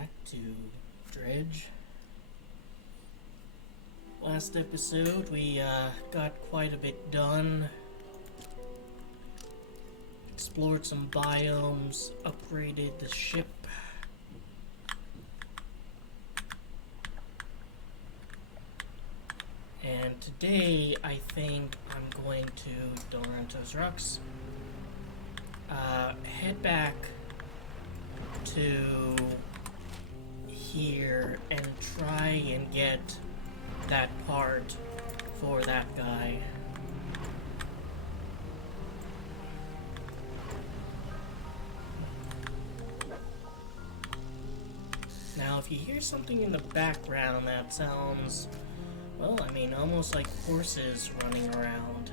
back to Dredge. Last episode we got quite a bit done. Explored some biomes, upgraded the ship. And today I think I'm going to Dorantos Rocks. Head back to here and try and get that part for that guy. Now, if you hear something in the background that sounds, well, I mean, almost like horses running around,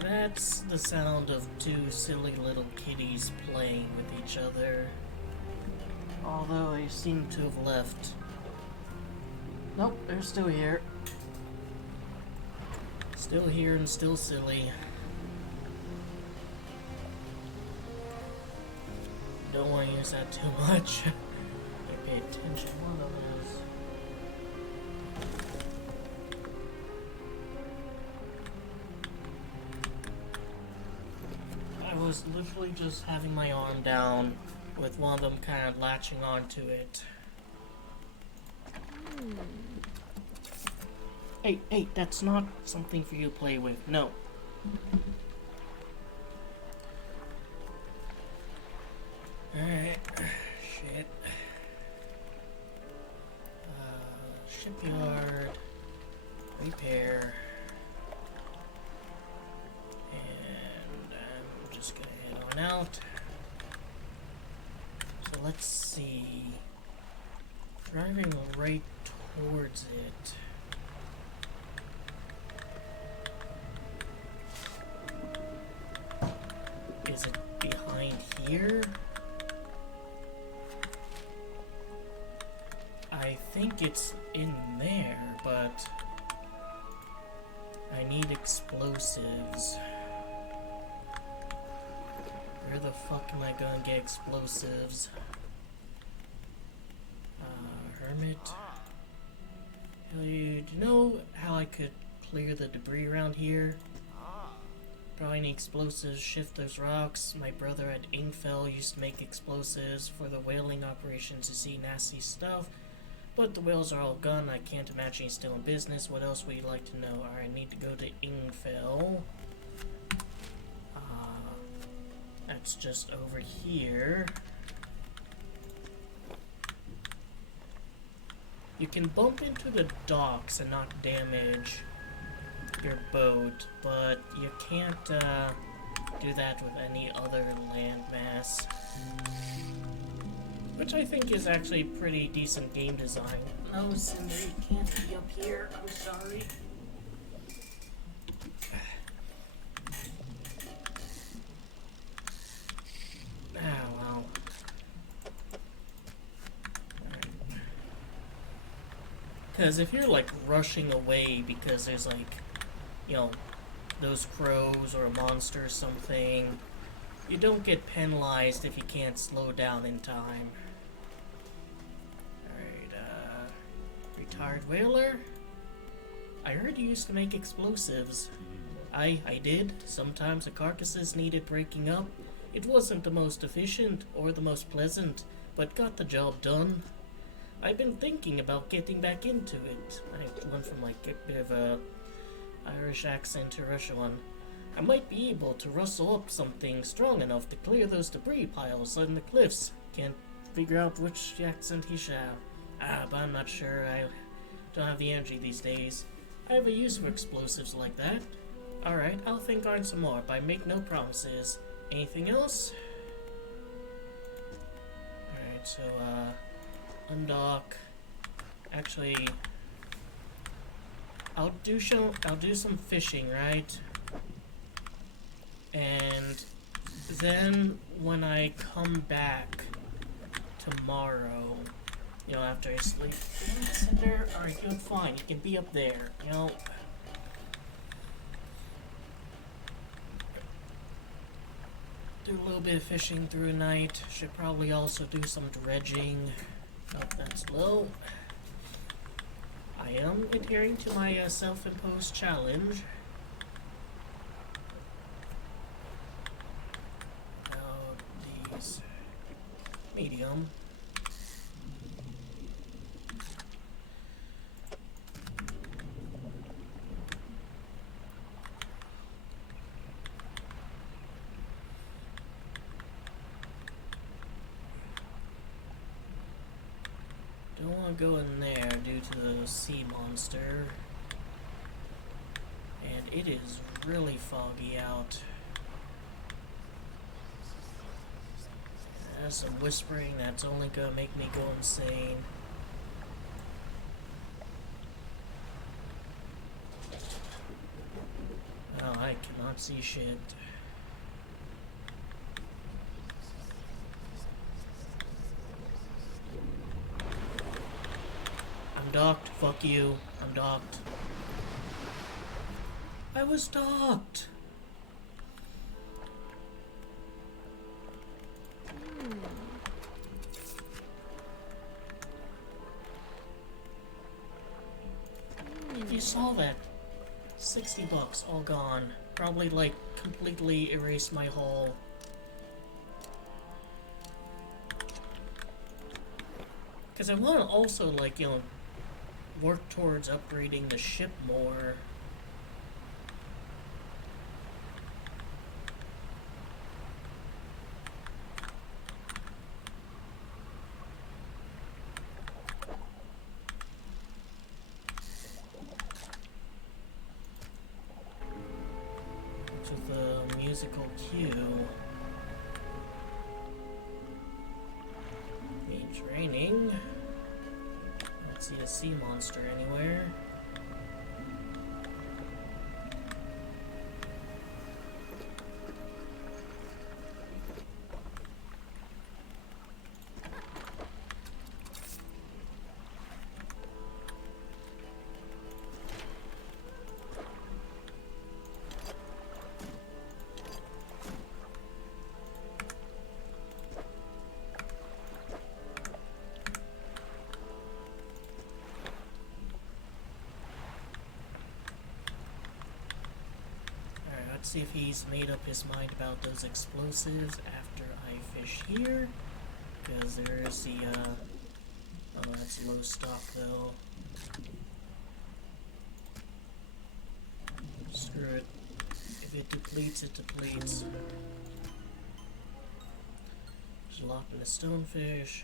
that's the sound of two silly little kitties playing with each other. Although they seem to have left. Nope, they're still here. Still here and still silly. Don't want to use that too much. Pay attention. One of them is. I was literally just having my arm down with one of them kind of latching onto it. Hey, that's not something for you to play with. No. Alright. Shit. Shipyard. Repair. And I'm just gonna head on out. So let's see. Driving right towards it. Is it behind here? I think it's in there, but I need explosives. Where the fuck am I gonna get explosives? Hermit. Do you know how I could clear the debris around here? Probably need explosives, shift those rocks. My brother at Ingfell used to make explosives for the whaling operations to see nasty stuff. But the whales are all gone. I can't imagine he's still in business. What else would you like to know? Alright, I need to go to Ingfell. That's just over here. You can bump into the docks and not damage your boat, but you can't do that with any other landmass. Which I think is actually pretty decent game design. No, Cinder, you can't be up here. I'm sorry. Ah, well. Because if you're like rushing away because there's like, you know, those crows or a monster or something, you don't get penalized if you can't slow down in time. Retired whaler? I heard you used to make explosives. I did. Sometimes the carcasses needed breaking up. It wasn't the most efficient or the most pleasant, but got the job done. I've been thinking about getting back into it. I went from like a bit of a Irish accent to a Russian one. I might be able to rustle up something strong enough to clear those debris piles on the cliffs. Can't figure out which accent he should have. But I'm not sure. I don't have the energy these days. I have a use for explosives like that. Alright, I'll think on some more, but I make no promises. Anything else? Alright, so, undock. Actually, I'll do some fishing, right? And then when I come back tomorrow, you know, after I sleep, sit there. Alright, good, fine. You can be up there, you know. Do a little bit of fishing through the night. Should probably also do some dredging up That's low. I am adhering to my self-imposed challenge. Now these medium. Don't want to go in there due to the sea monster. And it is really foggy out. There's some whispering that's only gonna make me go insane. Oh, I cannot see shit. I'm docked. Fuck you. I'm docked. I was docked. If you saw that, $60 all gone. Probably like completely erased my hull. Because I want to also, like, you know, work towards upgrading the ship more. With the musical cue. It's raining. I don't see a sea monster anywhere. Let's see if he's made up his mind about those explosives after I fish here. Because there's the, oh, that's low stock though. Screw it. If it depletes, it depletes. There's locked in a stonefish.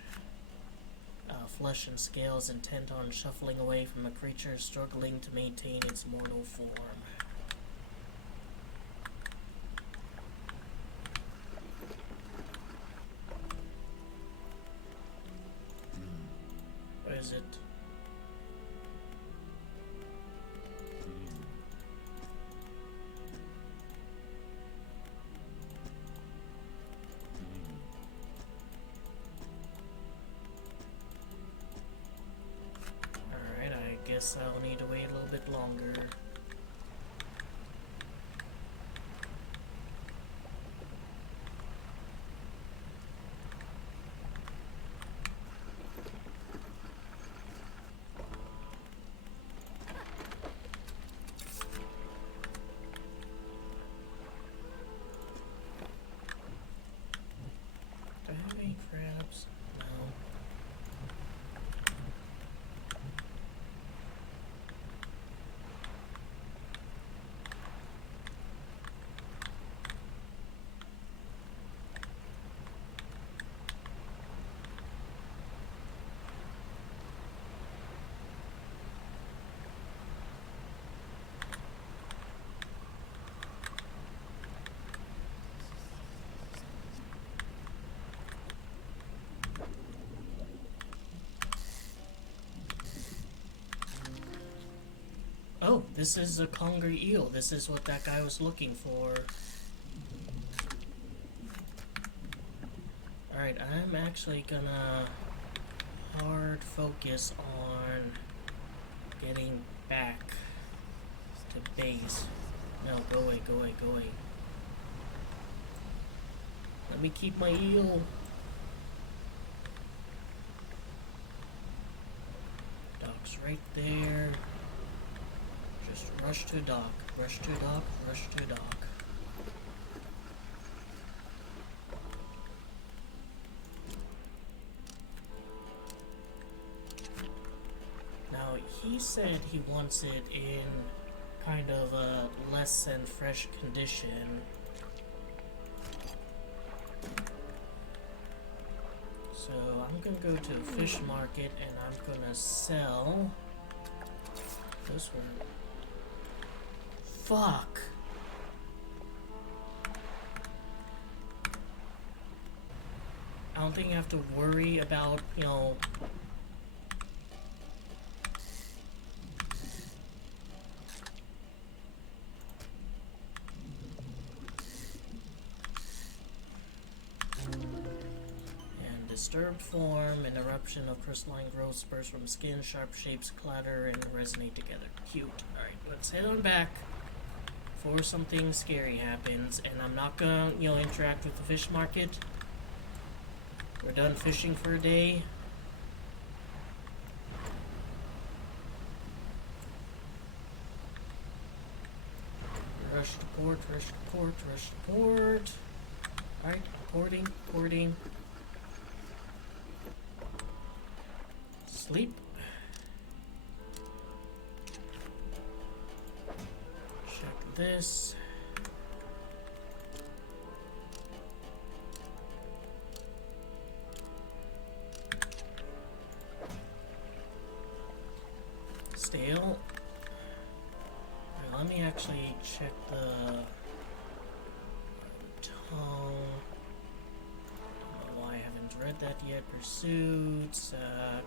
Flesh and scales intent on shuffling away from a creature struggling to maintain its mortal form. Where is it? Alright, I guess I'll need to wait a little bit longer. Do I have any crabs? No. Oh, this is a conger eel. This is what that guy was looking for. Alright, I'm actually gonna hard focus on getting back to base. No, go away, go away, go away. Let me keep my eel. right there. Just rush to dock, rush to dock, rush to dock. Now, he said he wants it in kind of a less than fresh condition. So I'm gonna go to the fish market and I'm gonna sell this one. Fuck. I don't think I have to worry about, you know, disturbed form, an eruption of crystalline growth spurs from skin, sharp shapes clatter and resonate together. Cute. Alright, let's head on back before something scary happens, and I'm not gonna, you know, interact with the fish market. We're done fishing for a day. Rush to port, rush to port, rush to port. Alright, porting, porting. Sleep. Check this. Stale. Alright, let me actually check the tongue. I haven't read that yet. Pursuits,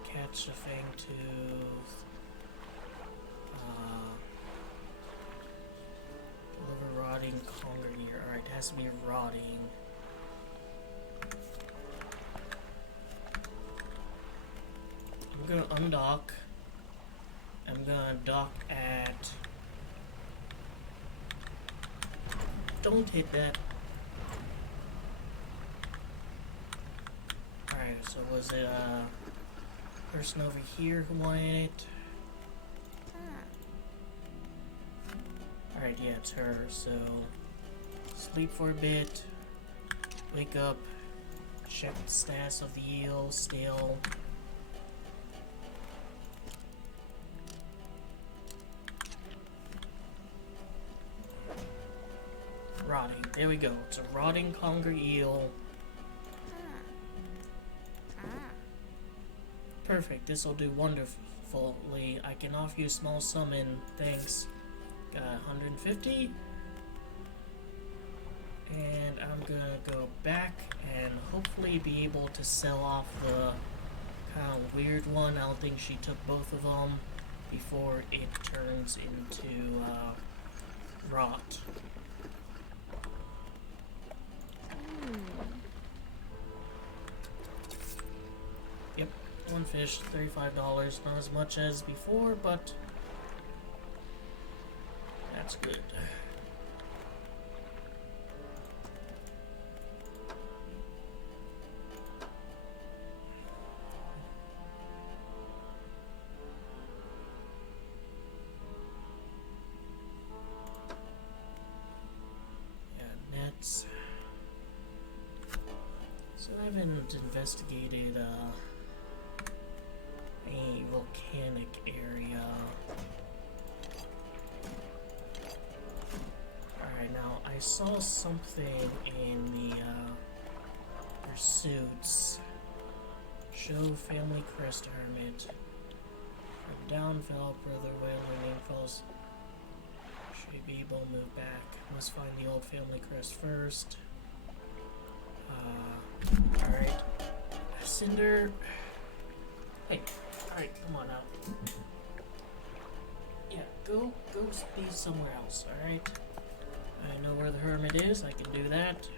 catch a fangtooth, deliver rotting conger gear. Alright, it has to be rotting. I'm gonna undock. I'm gonna dock at... Don't hit that. Alright, so was it a person over here who wanted it? Alright, yeah, it's her, so sleep for a bit, wake up, check the status of the eel, still. Rotting, there we go, it's a rotting conger eel. Perfect, this will do wonderfully. I can offer you a small summon, thanks. Got 150. And I'm gonna go back and hopefully be able to sell off the kind of weird one. I don't think she took both of them before it turns into rot. Yep. One fish, $35, not as much as before, but that's good. Yeah, nets. So I haven't investigated a volcanic area. Alright, now I saw something in the pursuits. Show family crest hermit. From down fell, brother whaling name falls. Should be able to move back. Must find the old family crest first. Alright. Cinder. Hey, alright, come on out. Yeah, go be somewhere else, alright? I know where the hermit is, I can do that.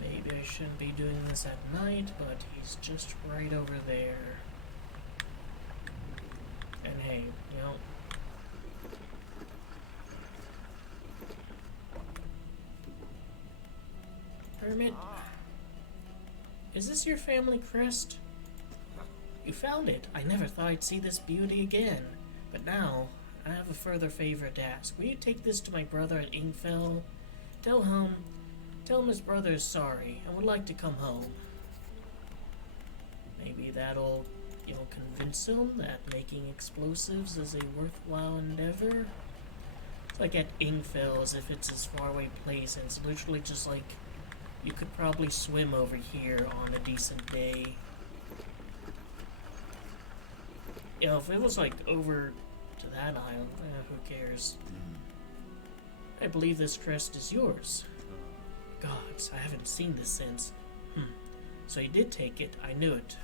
Maybe I shouldn't be doing this at night, but he's just right over there. And hey, you know, permit. Is this your family crest? You found it. I never thought I'd see this beauty again. But now, I have a further favor to ask. Will you take this to my brother at Ingfell? Tell him his brother is sorry and would like to come home. Maybe that'll, convince him that making explosives is a worthwhile endeavor. It's like at Ingfell, as if it's this faraway place, and it's literally just like you could probably swim over here on a decent day. If it was like over to that island, who cares? I believe this crest is yours. Gods, I haven't seen this since. So you did take it. I knew it.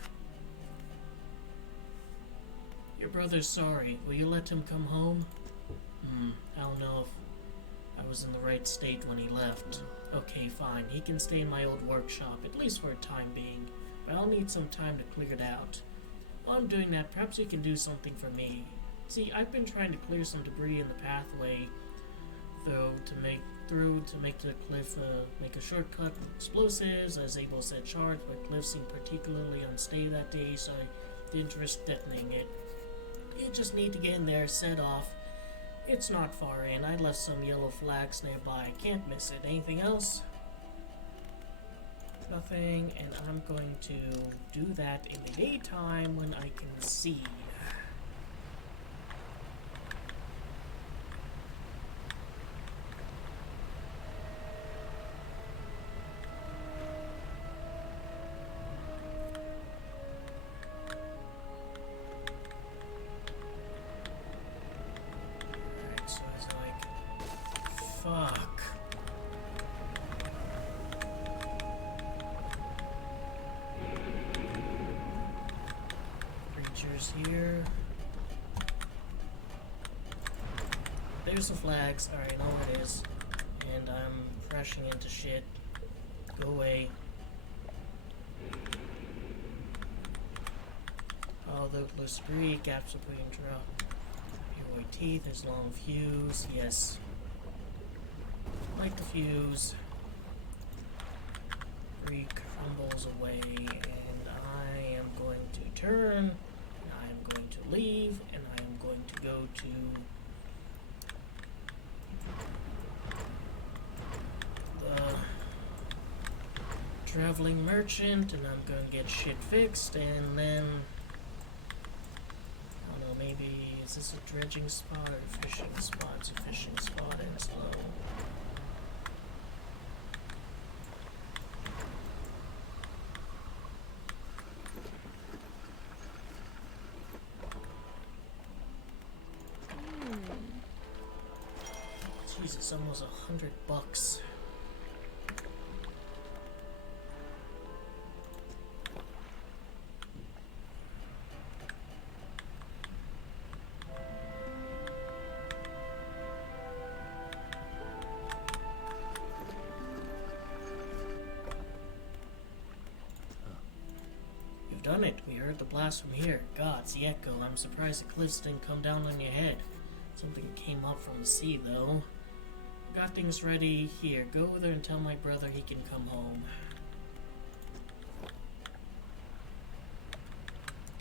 Your brother's sorry. Will you let him come home? I don't know if I was in the right state when he left. Okay, fine. He can stay in my old workshop, at least for a time being. But I'll need some time to clear it out. While I'm doing that, perhaps you can do something for me. See, I've been trying to clear some debris in the pathway, though, to make to the cliff, make a shortcut with explosives. I was able to set shards, but cliff seemed particularly unstable that day, so I didn't risk detonating it. You just need to get in there, set off. It's not far in. I left some yellow flags nearby. I can't miss it. Anything else? Nothing, and I'm going to do that in the daytime when I can see. Alright, so it's like... Fuck. Here. There's the flags. Alright, I know what it is. And I'm crashing into shit. Go away. Oh, the loose debris, gaps between Pure teeth, there's long fuse. Yes. Light the fuse. Debris crumbles away, and I am going to turn. Going to leave, and I am going to go to the traveling merchant, and I'm going to get shit fixed, and then I don't know, maybe is this a dredging spot or a fishing spot? It's a fishing spot, and it's low. Jesus, almost $100. You've done it. We heard the blast from here. Gods, the echo. I'm surprised the cliffs didn't come down on your head. Something came up from the sea, though. Got things ready. Here, go over there and tell my brother he can come home.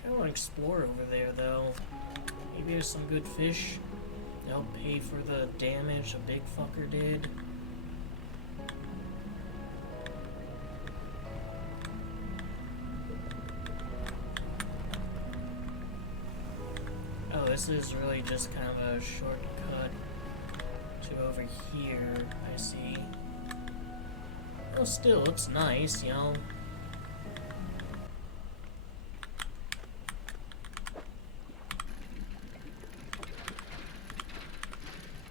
I want to explore over there, though. Maybe there's some good fish. They'll pay for the damage a big fucker did. Oh, this is really just kind of a shortcut to over here, I see. Well, still, it's nice, you know.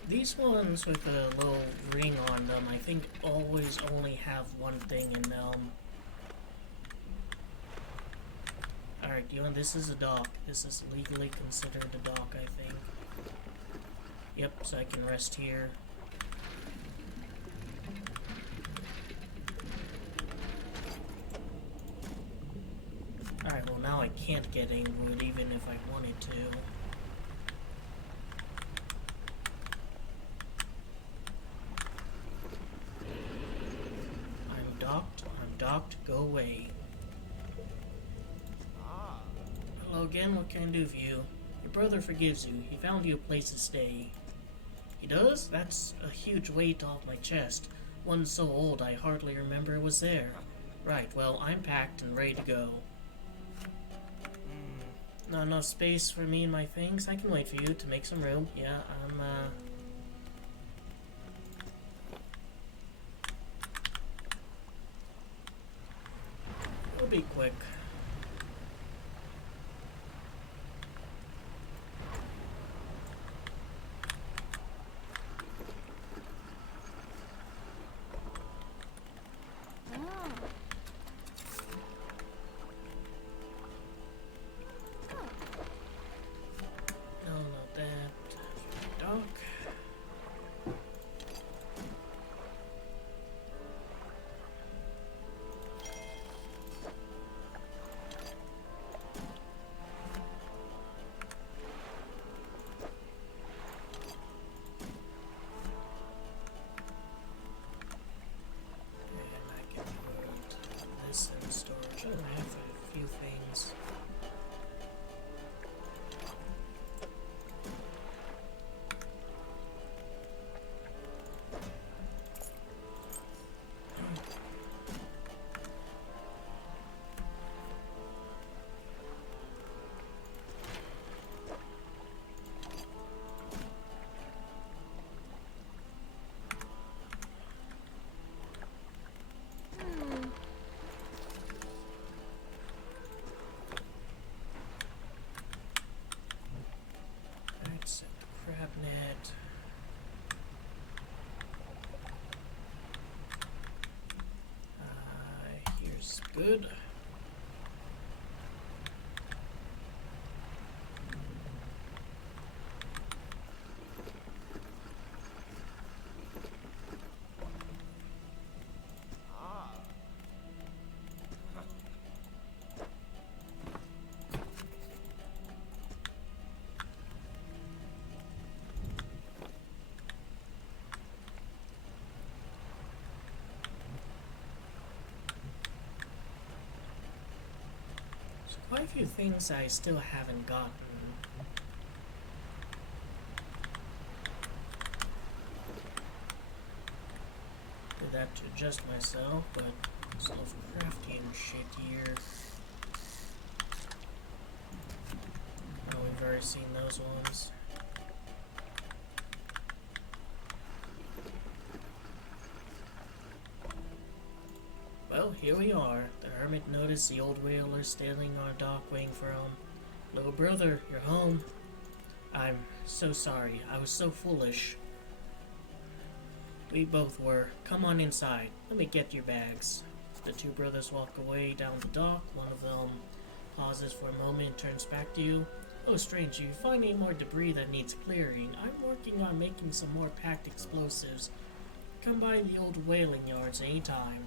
These ones with a little ring on them, I think always only have one thing in them. Alright, you know, this is a dock. This is legally considered a dock, I think. Yep, so I can rest here. Alright, well now I can't get any wood even if I wanted to. I'm docked Go away. Hello again, what can I do for you? Your brother forgives you. He found you a place to stay. He does? That's a huge weight off my chest. One so old I hardly remember it was there. Right, well, I'm packed and ready to go. Not enough space for me and my things. I can wait for you to make some room. Yeah, it'll be quick. No, not that. Dock. And I can put this in storage. I have a few things. Alright, set the crab net. Here's good. So quite a few things I still haven't gotten. Did that to adjust myself, but still crafting shit here. Oh, we've already seen those ones. Well, here we are. The hermit noticed the old whaler standing on a dock waiting for him. Little brother, you're home. I'm so sorry. I was so foolish. We both were. Come on inside. Let me get your bags. The two brothers walk away down the dock. One of them pauses for a moment and turns back to you. Oh, stranger, you find any more debris that needs clearing? I'm working on making some more packed explosives. Come by the old whaling yards anytime.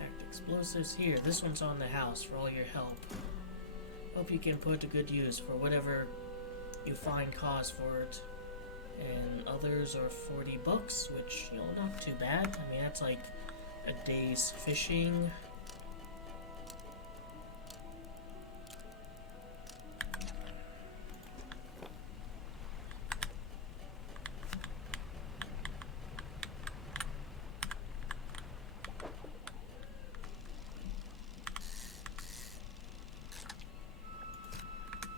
Packed explosives here. This one's on the house for all your help. Hope you can put to good use for whatever you find cause for it. And others are $40, which, you know, not too bad. I mean, that's like a day's fishing.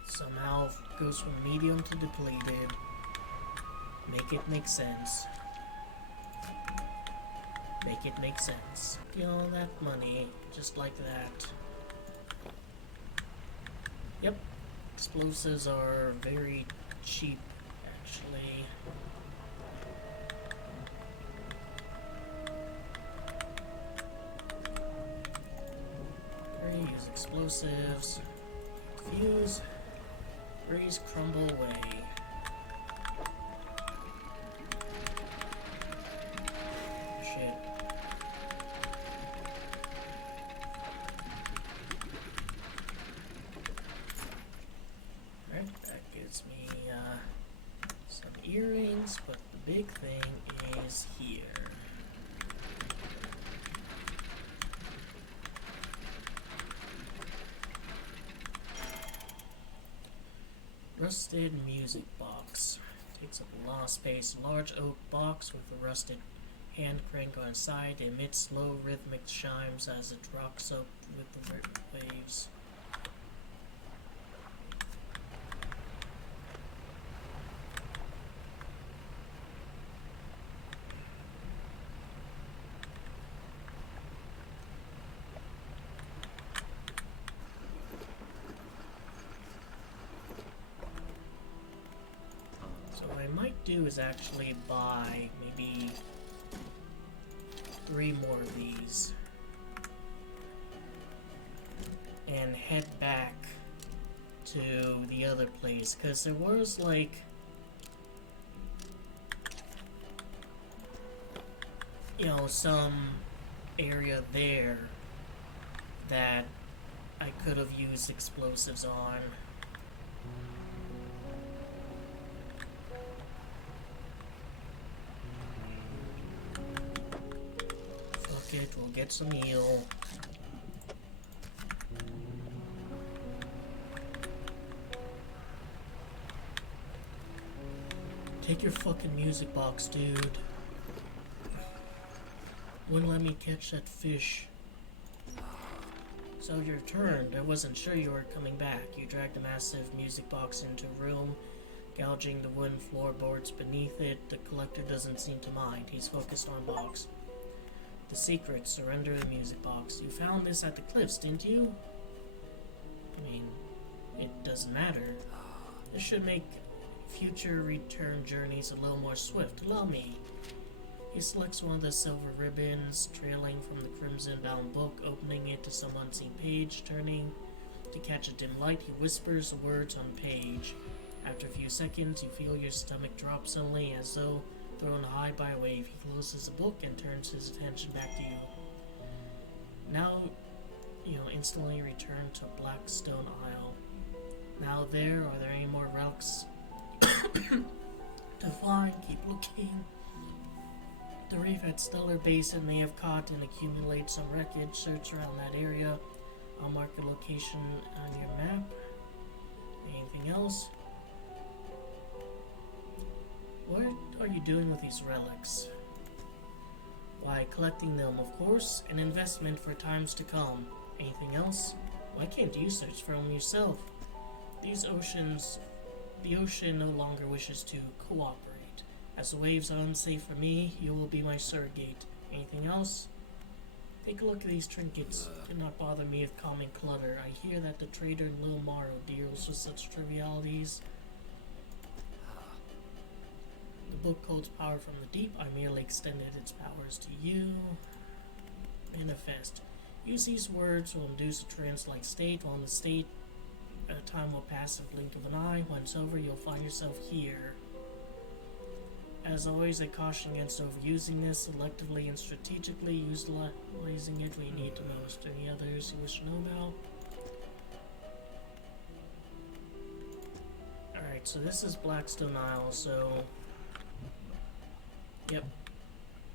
Somehow goes from medium to depleted. Make it make sense. Make it make sense. Get all that money, just like that. Yep. Explosives are very cheap, actually. Use explosives. Fuse. Breeze crumble away. Shit. Alright, that gives me some earrings, but the big thing is here. Rusted music box. Takes up a lot of space. A large oak box with a rusted hand crank on its side emits slow rhythmic chimes as it rocks up with the waves. What I might do is actually buy maybe 3 more of these and head back to the other place, because there was like some area there that I could have used explosives on. We'll get some heal. Take your fucking music box, dude. Wouldn't let me catch that fish. So you returned. I wasn't sure you were coming back. You dragged a massive music box into a room, gouging the wooden floorboards beneath it. The collector doesn't seem to mind. He's focused on box. The secret, surrender the music box. You found this at the cliffs, didn't you? I mean, it doesn't matter. This should make future return journeys a little more swift. Allow me. He selects one of the silver ribbons trailing from the crimson-bound book, opening it to some unseen page. Turning to catch a dim light, he whispers the words on page. After a few seconds, you feel your stomach drop suddenly, as though thrown high by a wave. He closes the book and turns his attention back to you. Now, instantly return to Blackstone Isle. Now are there any more relics to find? Keep looking. The reef at Stellar Basin may have caught and accumulated some wreckage. Search around that area. I'll mark the location on your map. Anything else? What are you doing with these relics? Why, collecting them, of course. An investment for times to come. Anything else? Why can't you search for them yourself? The ocean no longer wishes to cooperate. As the waves are unsafe for me, you will be my surrogate. Anything else? Take a look at these trinkets. Do not bother me with common clutter. I hear that the trader in Lil Morrow deals with such trivialities. The book holds power from the deep. I merely extended its powers to you. Manifest. Use these words will induce a trance-like state. While in the state, time will pass in the blink of an eye. When it's over, you'll find yourself here. As always, I caution against overusing this. Selectively and strategically utilizing it when you need to most. Any others you wish to know about? Alright, so this is Blackstone Isle, so... Yep.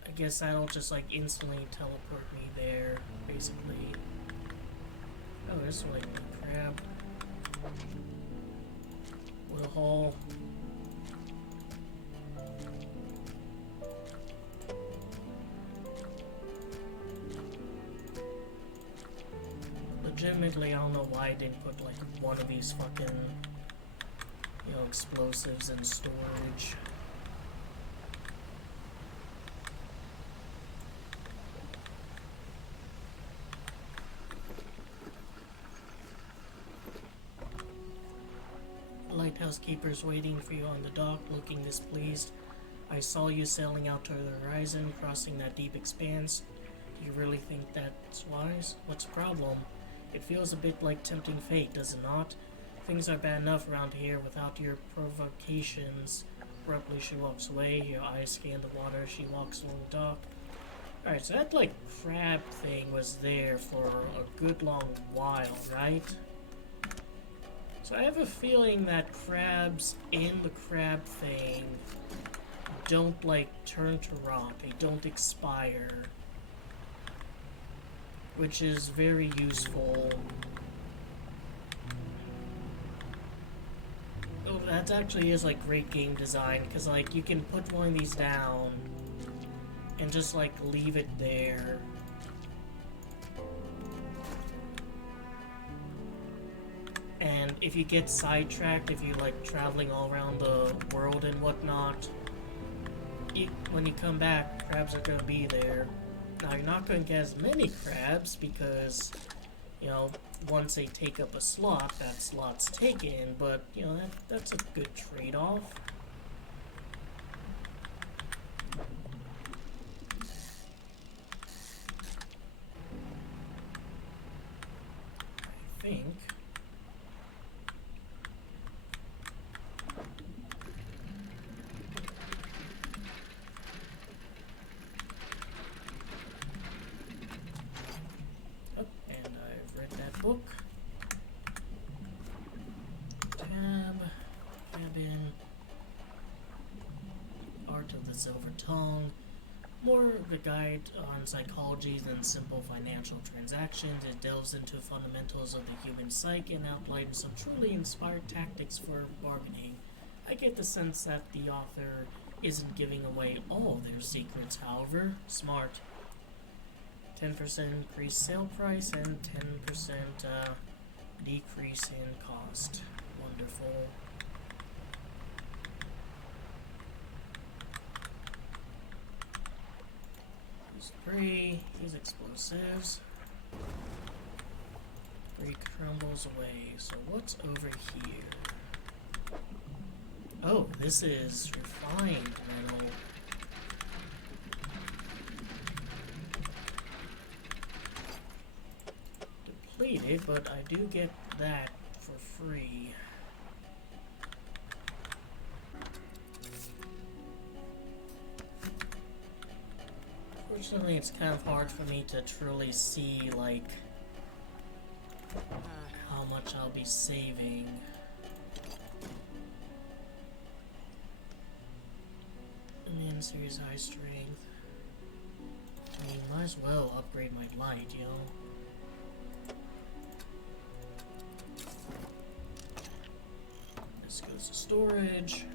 I guess that'll just like instantly teleport me there, basically. Oh, there's like a crab. What a hole. Legitimately, I don't know why I didn't put like one of these fucking, explosives in storage. Lighthouse keepers waiting for you on the dock, looking displeased. I saw you sailing out to the horizon, crossing that deep expanse. Do you really think that's wise? What's the problem? It feels a bit like tempting fate, does it not? Things are bad enough around here without your provocations. Abruptly she walks away, your eyes scan the water, she walks along the dock. Alright, so that like crab thing was there for a good long while, right? So I have a feeling that crabs in the crab thing don't like turn to rot, they don't expire. Which is very useful. Oh, that actually is like great game design, because like you can put one of these down and just like leave it there. And if you get sidetracked, if you're like traveling all around the world and whatnot, when you come back, crabs are gonna be there. Now you're not gonna get as many crabs because, you know, once they take up a slot, that slot's taken, but, you know, that's a good trade-off. I think. Oh, and I've read that book. Cabin, Art of the Silver Tongue, more of a guide on psychology than simple financial transactions. It delves into fundamentals of the human psyche and outlines some truly inspired tactics for bargaining. I get the sense that the author isn't giving away all their secrets, however. Smart. 10% increase sale price and 10% decrease in cost. Wonderful. Spray, use explosives. Debris crumbles away. So what's over here? Oh, this is refined metal. Depleted, but I do get that for free. Unfortunately, it's kind of hard for me to truly see, like, how much I'll be saving. And then series high strength. I mean, might as well upgrade my light, you know? This goes to storage.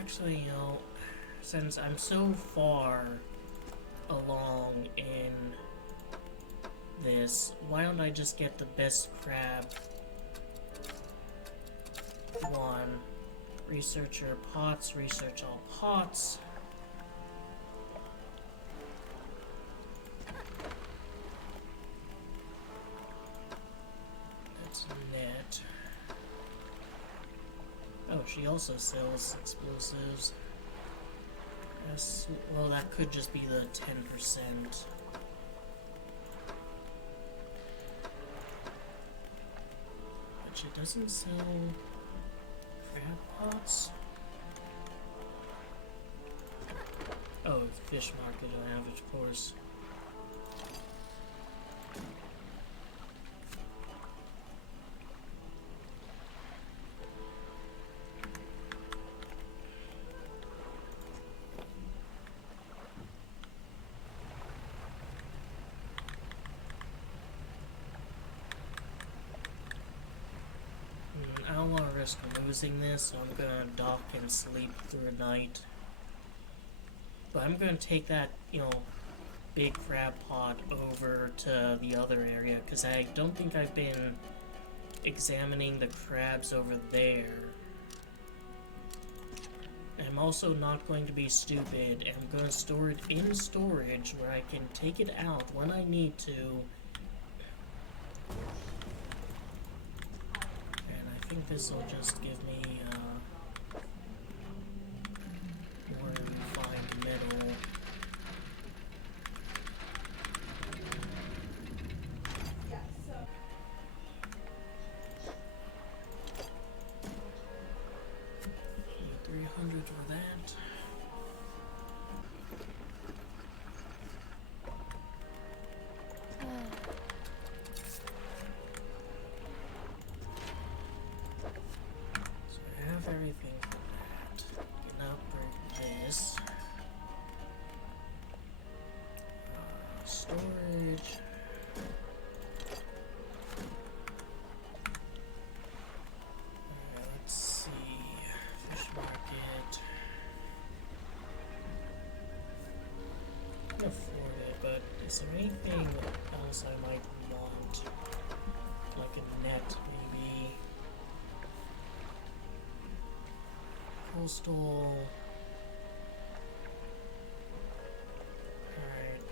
Actually, you know, since I'm so far along in this, why don't I just get the best crab one? Researcher pots, research all pots. That's net. Oh, she also sells explosives. Yes, well, that could just be the 10%. But she doesn't sell crab pots. Oh, fish market on average course. I don't want to risk losing this, so I'm gonna dock and sleep through the night. But I'm gonna take that, you know, big crab pot over to the other area, because I don't think I've been examining the crabs over there. I'm also not going to be stupid, and I'm going to store it in storage where I can take it out when I need to. I think this will just give me more refined metal. Yeah, so 300 for that. Is there anything else I might want? Like a net, maybe. Coastal. Alright.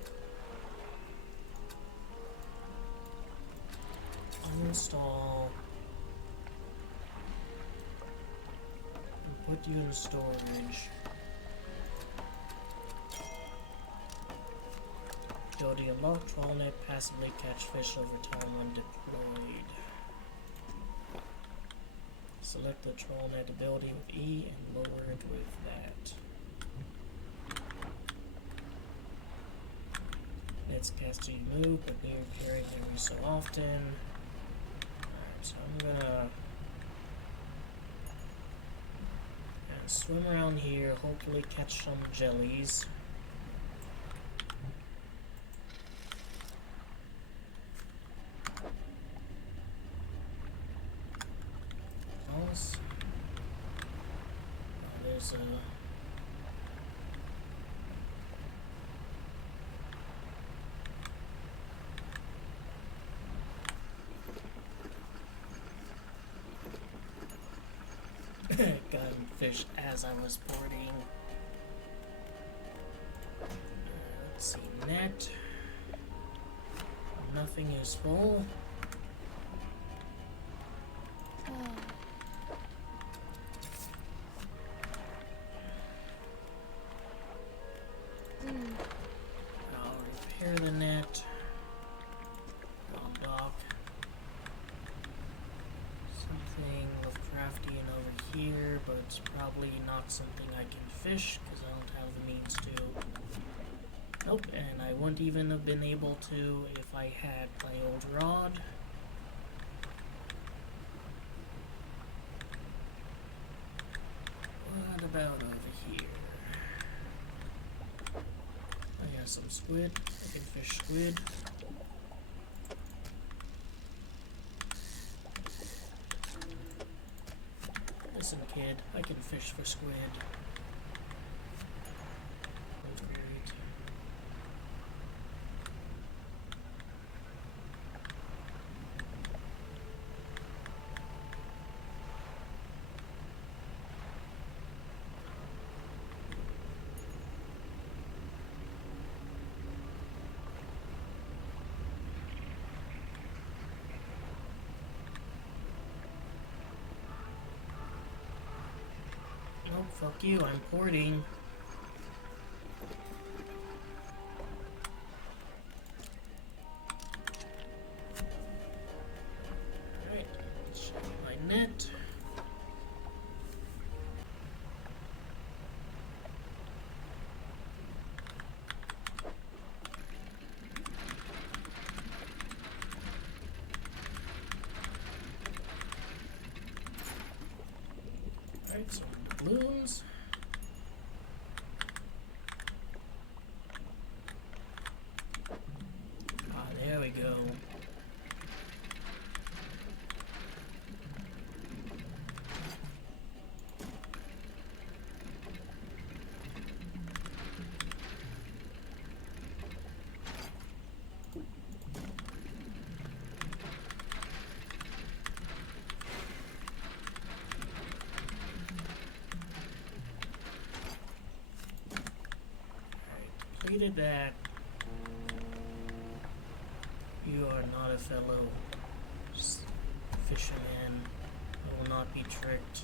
Uninstall. And put you in storage. Ability unlocked. Trawl net passively catch fish over time when deployed. Select the trawl net ability with E and lower it with that. Nets cast to you move, but be repaired every so often. Alright, so I'm gonna swim around here, hopefully catch some jellies. There's a got fish as I was boarding. Let's see, net. Nothing useful. I'll repair the net. I'll dock. Something Lovecraftian over here, but it's probably not something I can fish because I don't have the means to. Nope, and I wouldn't even have been able to if I had my old rod. What about over here? I got some squid. I can fish squid. Listen, kid, I can fish for squid. That's great. Nope, fuck you, I'm porting. Alright, let's check my net. Alright, some balloons. Ah, there we go. Completed that. You are not a fellow fisherman. I will not be tricked.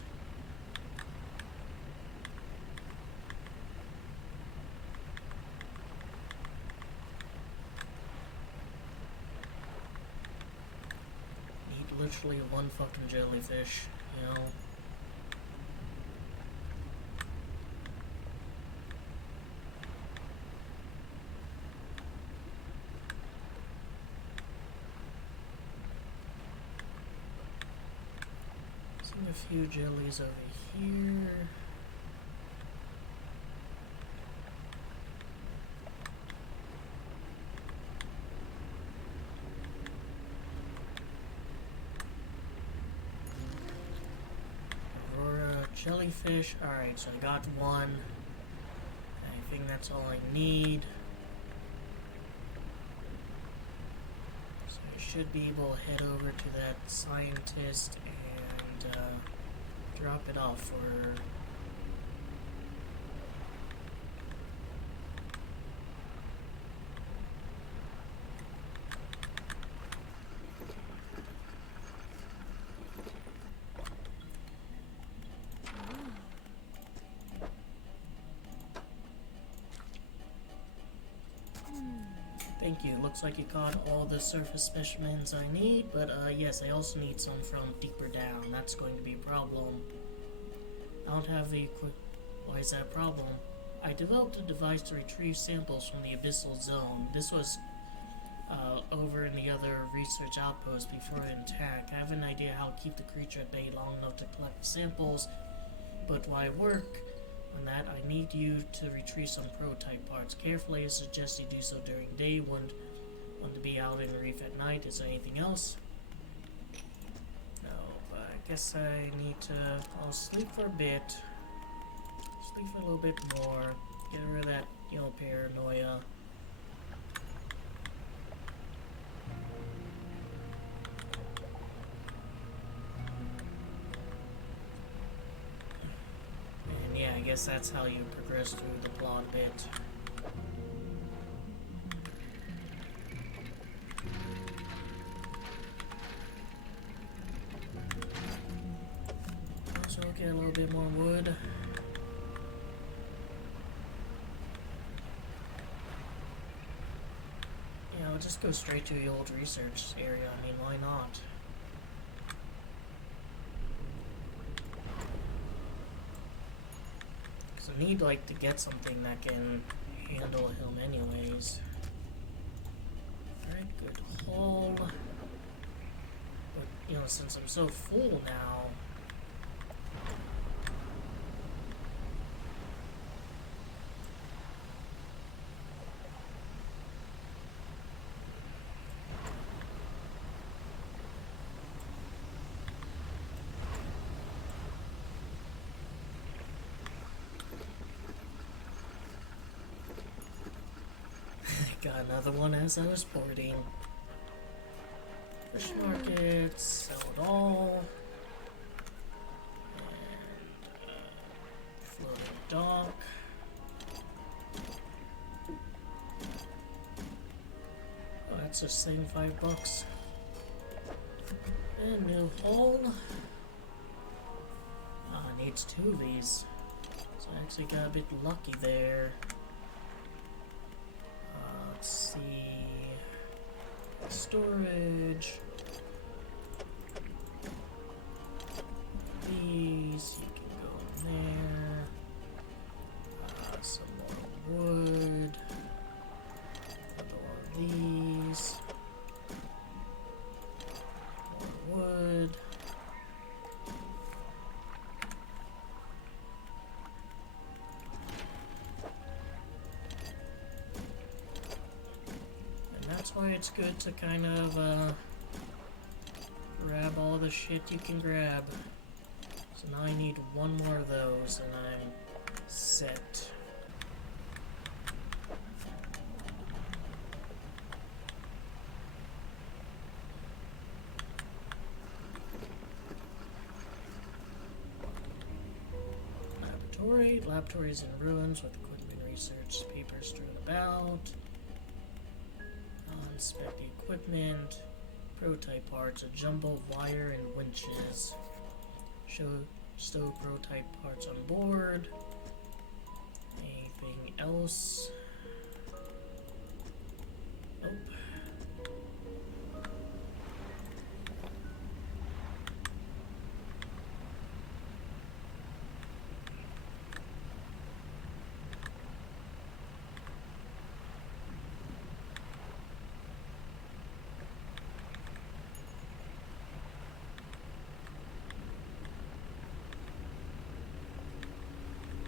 Need literally one fucking jellyfish, you know? A few jellies over here. Aurora jellyfish. Alright, so I got one. I think that's all I need. should be able to head over to that scientist and drop it off for. Thank you. Looks like you caught all the surface specimens I need, but yes, I also need some from deeper down. That's going to be a problem. I don't have the Why is that a problem? I developed a device to retrieve samples from the abyssal zone. This was over in the other research outpost before an attack. I have an idea how to keep the creature at bay long enough to collect samples, but while I work on that, I need you to retrieve some prototype parts. Carefully, I suggest you do so during day. Want to be out in the reef at night. Is there anything else? No, but I guess I need to. I'll sleep for a bit. Sleep for a little bit more. Get rid of that, paranoia. And yeah, I guess that's how you progress through the plot a bit. So we'll get a little bit more wood. Yeah, I'll just go straight to the old research area. I mean, why not? Because I need, to get something that can handle him anyways. Alright, good haul. But, since I'm so full now, got another one as I was boarding. Fish market, sell it all. And floating dock. Oh, that's just saying $5. And new hull. Ah, needs 2 of these. So I actually got a bit lucky there. Let's see. Storage. These, you can go in there. Some more wood. Another one of these. More wood. That's why it's good to kind of grab all the shit you can grab. So now I need one more of those and I'm set. Laboratory. Laboratory is in ruins with equipment research papers strewn about. Inspect the equipment, prototype parts, a jumbo wire and winches. Stow prototype parts on board. Anything else? Nope.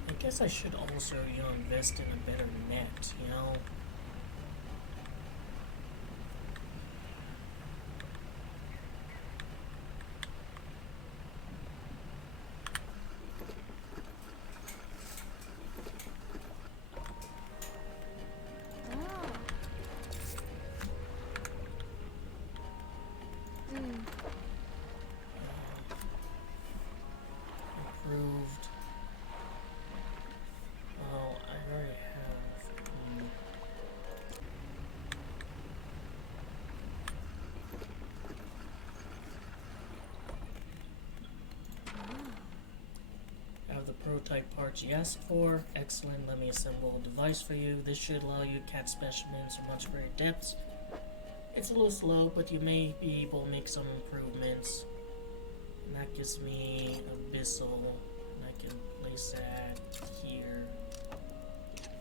I guess I should also, invest in a better net, type parts you asked for. Excellent, let me assemble a device for you. This should allow you to catch specimens from much greater depths. It's a little slow, but you may be able to make some improvements. And that gives me Abyssal, and I can place that here.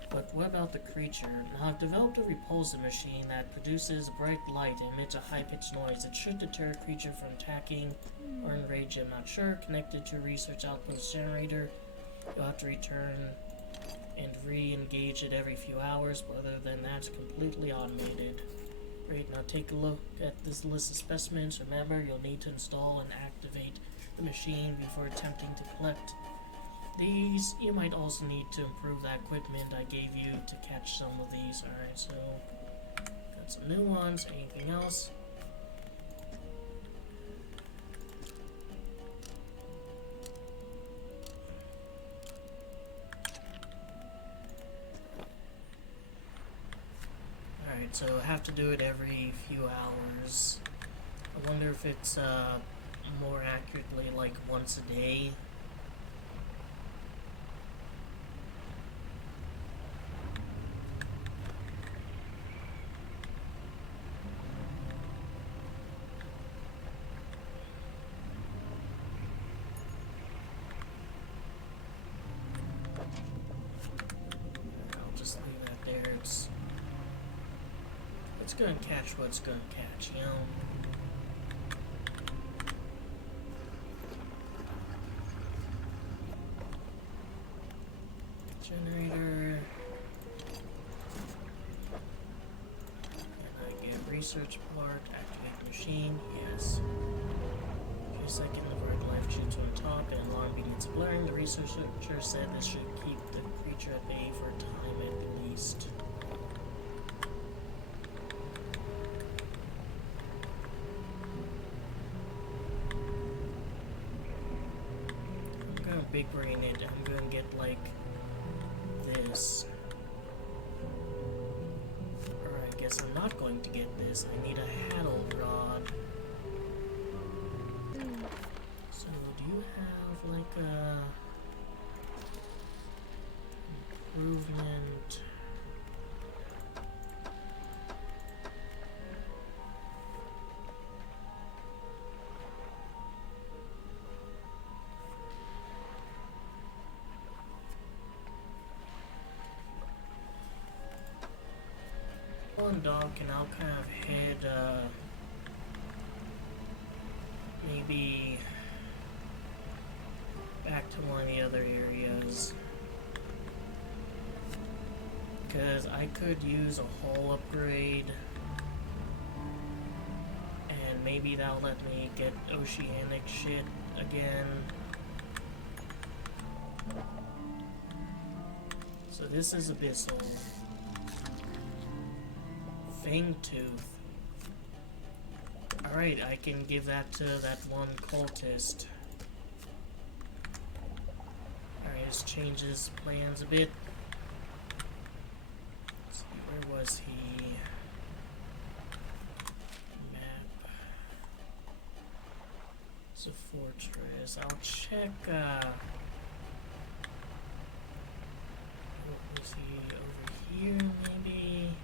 But what about the creature? Now, I've developed a repulsor machine that produces bright light and emits a high-pitched noise. It should deter a creature from attacking or enrage, I'm not sure. Connected to a research outpost generator. You'll have to return and re-engage it every few hours, but other than that, it's completely automated. Great, now take a look at this list of specimens. Remember, you'll need to install and activate the machine before attempting to collect these. You might also need to improve that equipment I gave you to catch some of these. Alright, so got some new ones. Anything else? Alright, so I have to do it every few hours. I wonder if it's more accurately like once a day. It's gonna catch what's gonna catch, you know? Generator. Can I get research part? Activate machine? Yes. For a second, the bird life shoots on top and alarm begins blaring. The researcher said this should keep the creature at bay for a time at least. Big brain it. I'm gonna get like this. Or I guess I'm not going to get this. I need a handle rod. So do you have like a improvement? Dog, and I'll kind of head maybe back to one of the other areas, because I could use a hull upgrade, and maybe that'll let me get oceanic shit again. So this is Abyssal. Fang Tooth. Alright, I can give that to that one cultist. Alright, this changes plans a bit. Let's see, where was he? Map. It's a fortress. I'll check, what was he over here, maybe?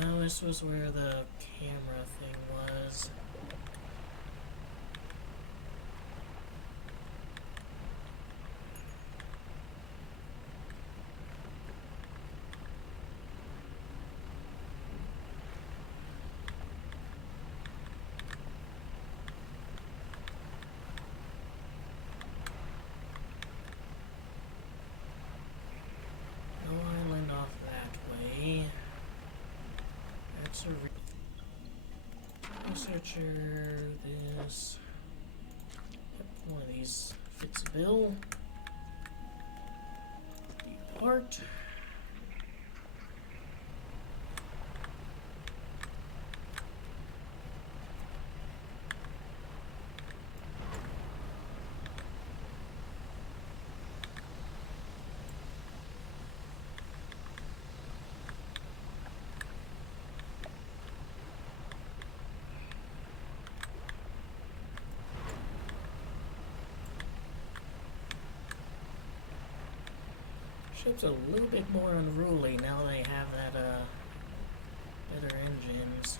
No, this was where the camera thing was. No island off that way. That's a researcher, this. Yep, one of these fits a bill. Depart. Ship's a little bit more unruly now they have that, better engines.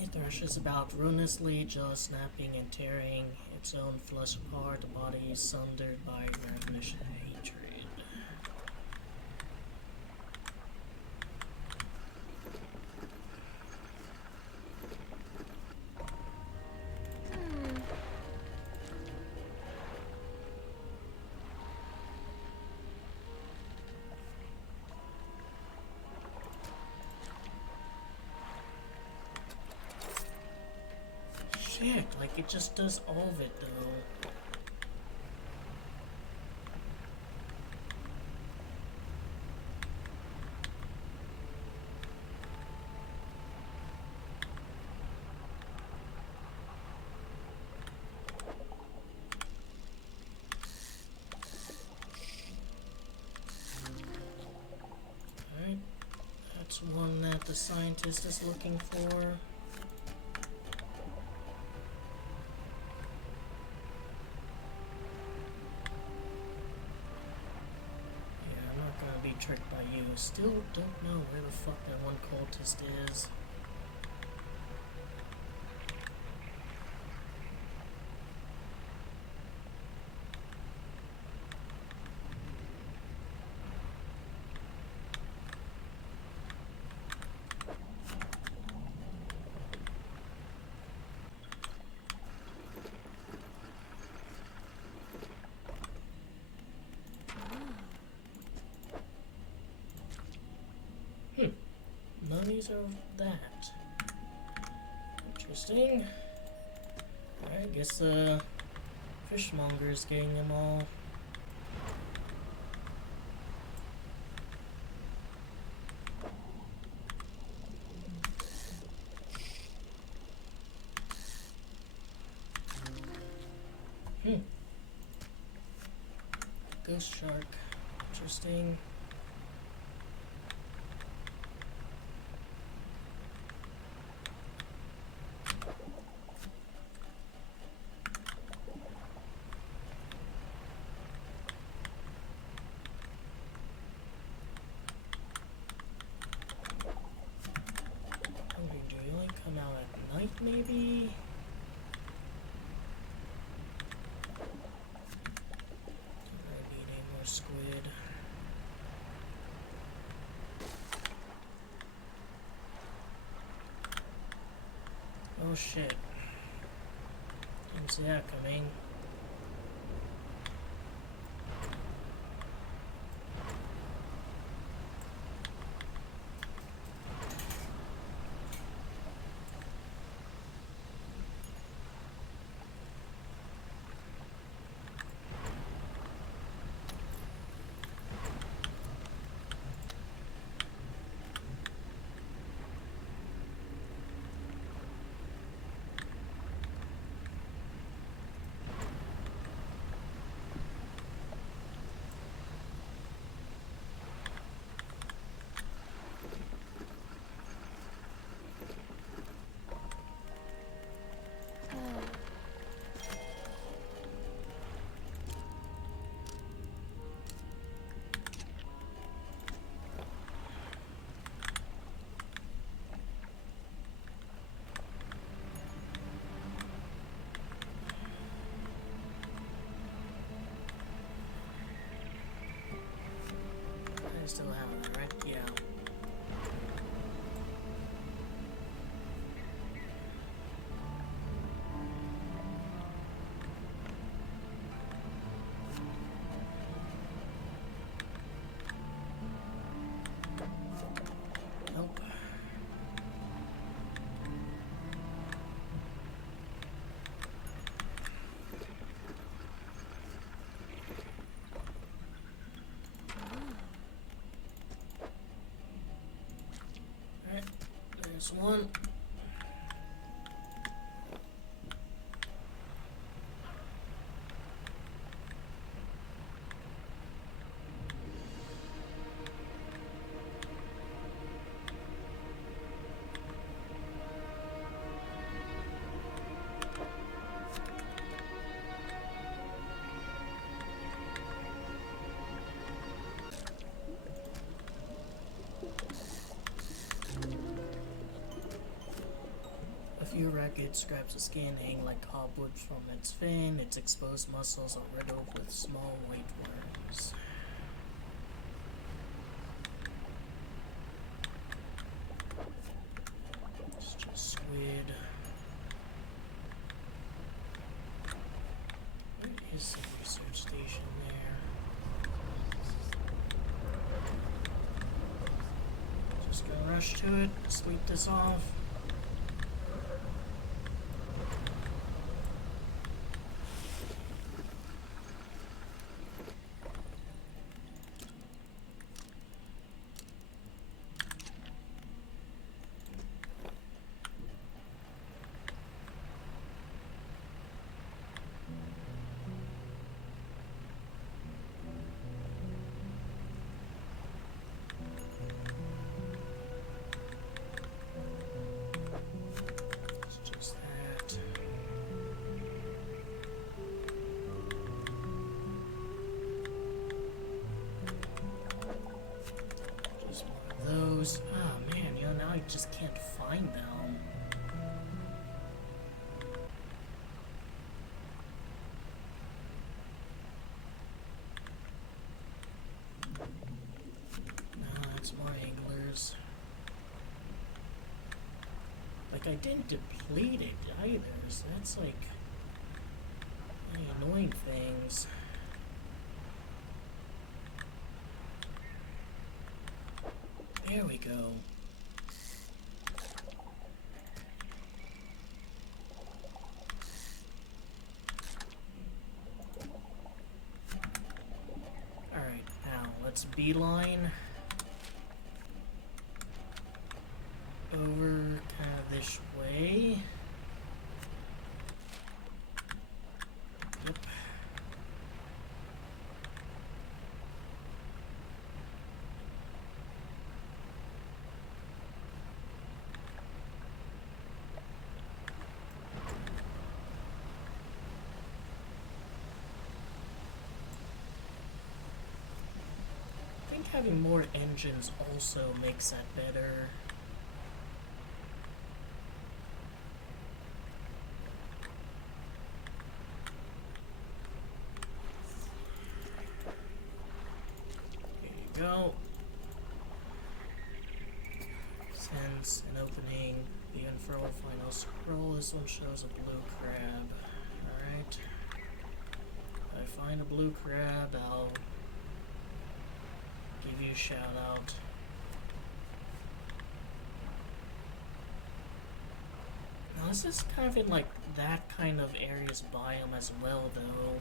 It thrashes about ruinously, jaws snapping and tearing its own flesh apart, the body is sundered by ravenous hatred. Shit, like it just does all of it though. Alright, that's one that the scientist is looking for. Tricked by you. Still don't know where the fuck that one cultist is. Mummies of that. Interesting. I guess the fishmonger is getting them all. Ghost shark. Interesting. Maybe? Maybe need more squid. Oh shit. Didn't see that coming. I still have that, right? Yeah. Nope. Alright, there's one. few ragged scraps of skin hang like cobwebs from its fin. Its exposed muscles are riddled with small white worms. It's just squid. Where is the research station there? Just gonna rush to it, sweep this off. Oh man, now I just can't find them. No, that's more anglers. Like, I didn't deplete it either, so that's like really annoying things. There we go. Alright, now let's beeline over kind of this way. Yep. I think having more engines also makes that better. There you go. Sense an opening. The unfurl final scroll. This one shows a blue crab. Alright. If I find a blue crab, I'll give you a shout out. Now this is kind of in like that kind of area's biome as well though.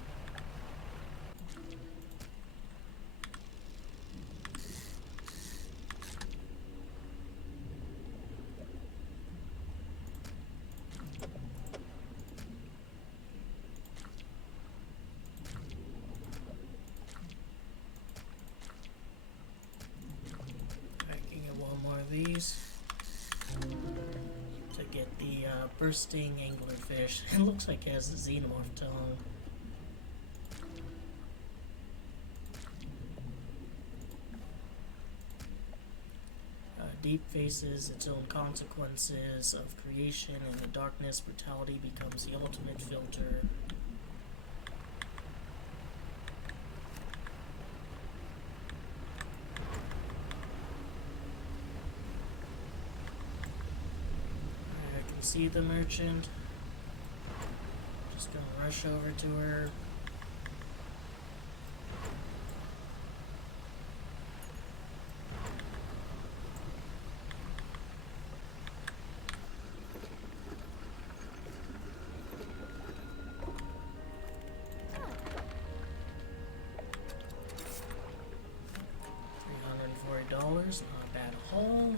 These to get the bursting anglerfish. It looks like it has a xenomorph tongue. Deep faces its own consequences of creation. In the darkness, brutality becomes the ultimate filter. See the merchant. Just gonna rush over to her. $340, not a bad haul.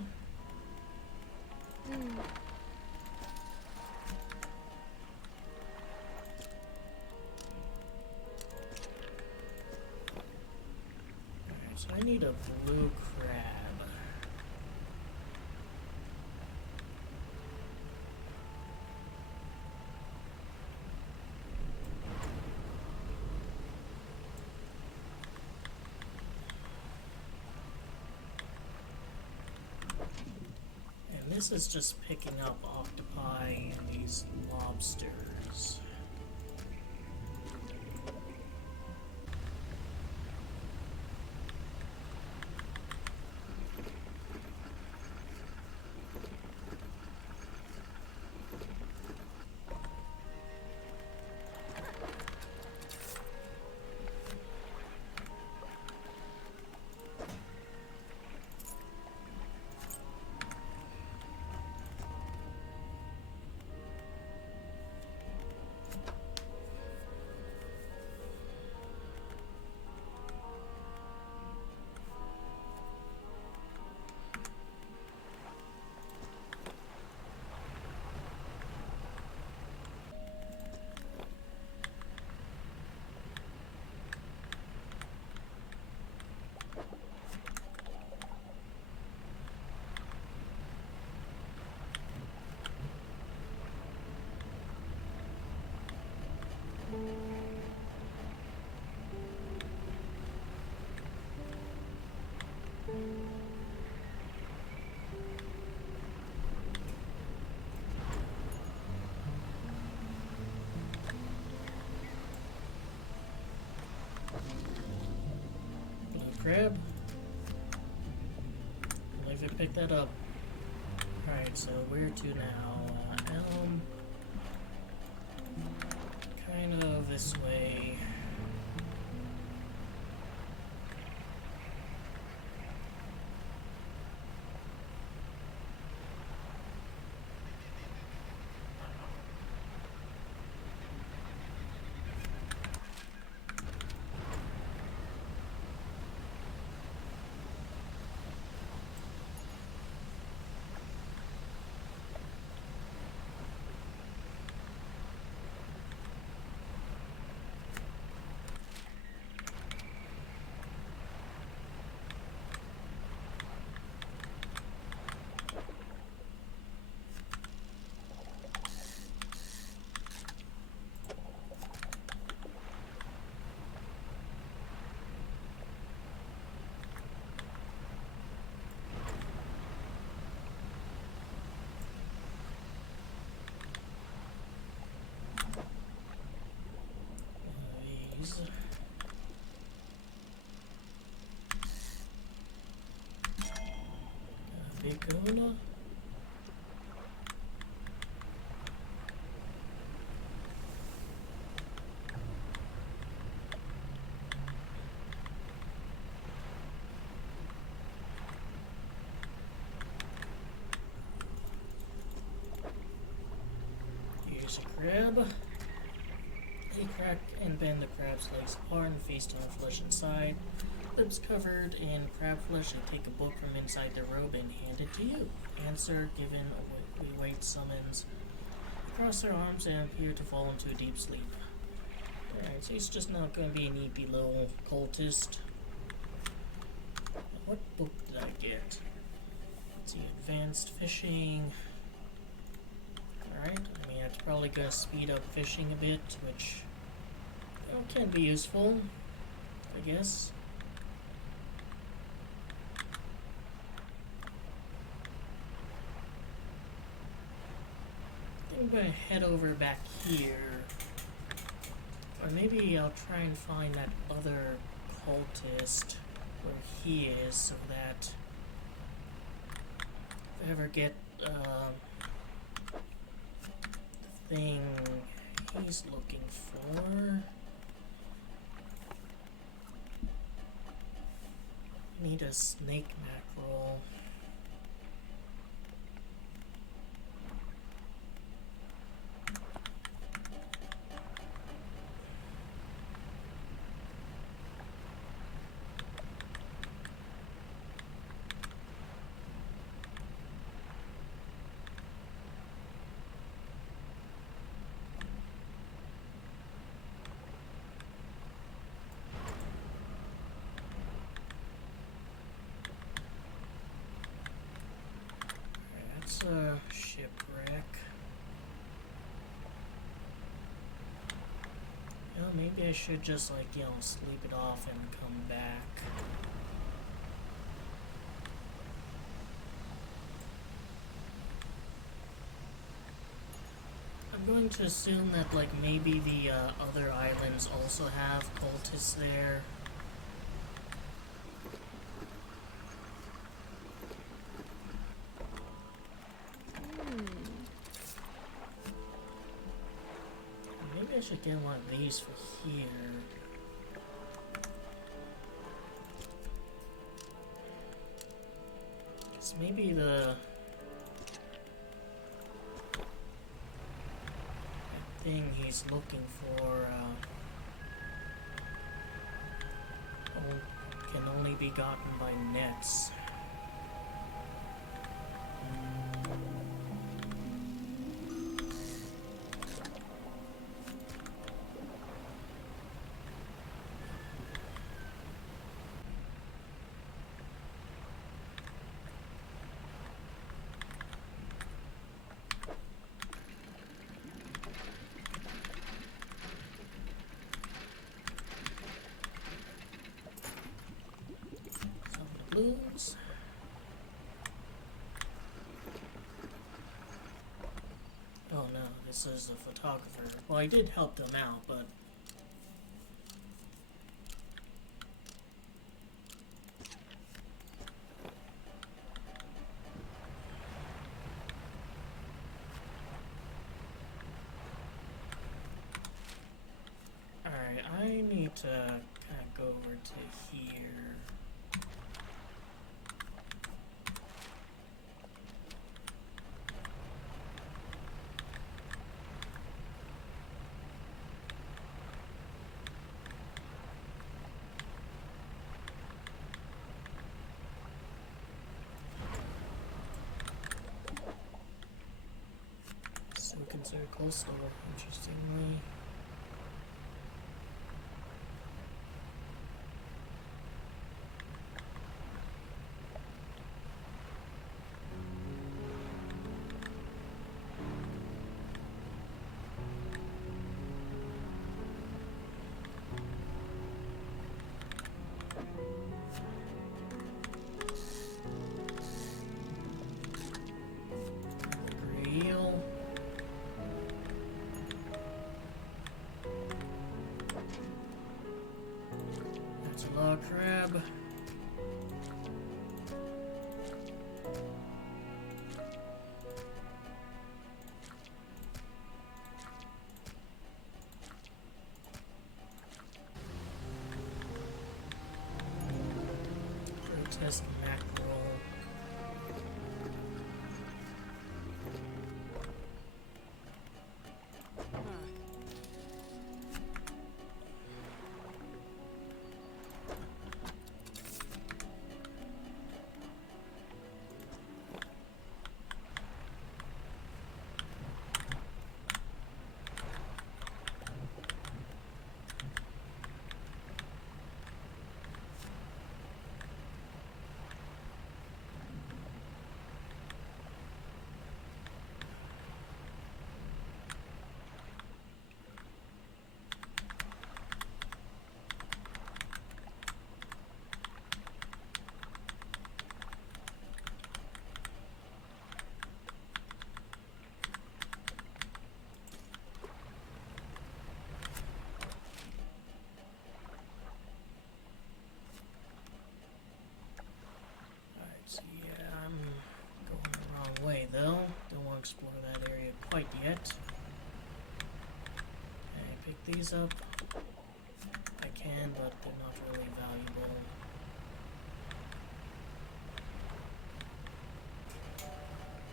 So I need a blue crab. And this is just picking up octopi and these lobsters. Crab. I believe it picked that up. Alright, so where to now? Elm. Kind of this way. Vicuna. Here's a crab. They crack and bend the crab's legs apart and feast on flesh inside. Lips covered in crab flesh, they take a book from inside their robe and hand it to you. Answer given, we wait summons. They cross their arms and appear to fall into a deep sleep. Alright, so he's just not going to be an eepy little cultist. What book did I get? Let's see, advanced fishing. Alright, I mean, it's probably going to speed up fishing a bit, which can be useful, I guess. I'm going to head over back here. Or maybe I'll try and find that other cultist where he is, so that if I ever get the thing he's looking for. I need a snake mackerel. Shipwreck. You know, maybe I should just, like, you know, sleep it off and come back. I'm going to assume that, like, maybe the other islands also have cultists there. Maybe I should get one of these for here. Because maybe the thing he's looking for can only be gotten by nets. Balloons. Oh no, this is a photographer. Well, I did help them out, but... Alright, I need to kind of go over to here. So consider coastal, interestingly. Grill. That's a log crab. Grotesque mackerel. So yeah, I'm going the wrong way though. Don't want to explore that area quite yet. Okay, pick these up. I can, but they're not really valuable.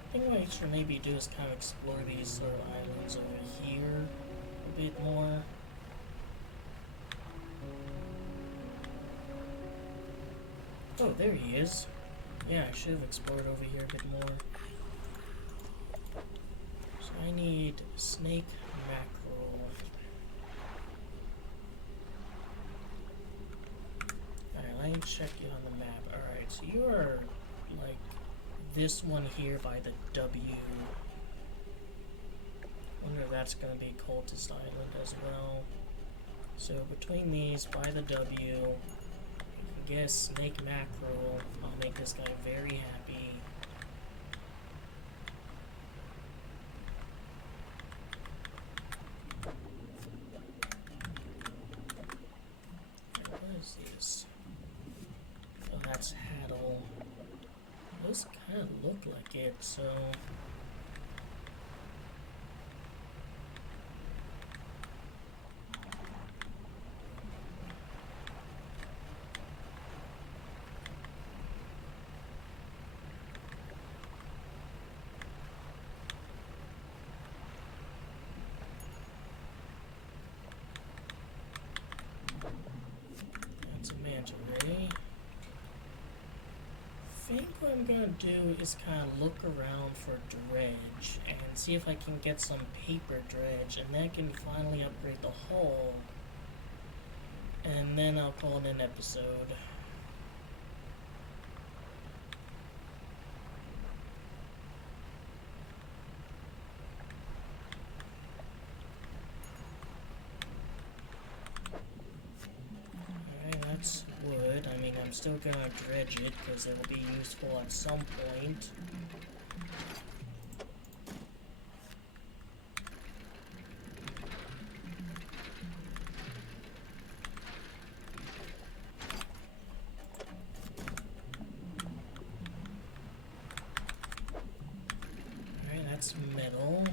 I think what I should maybe do is kind of explore these sort of islands over here a bit more. Oh, there he is. Yeah, I should have explored over here a bit more. So I need snake mackerel. Alright, let me check you on the map. Alright, so you are like this one here by the W. Wonder if that's gonna be Cultist Island as well. So between these by the W, I guess snake mackerel. I'll make this guy very happy. look like it, so... That's a manta ray. I think what I'm gonna do is kind of look around for dredge and see if I can get some paper dredge, and then I can finally upgrade the hull, and then I'll call it an episode. Alright, that's wood. I mean, I'm still gonna dredge it because it will be useful at some point. Alright, that's metal.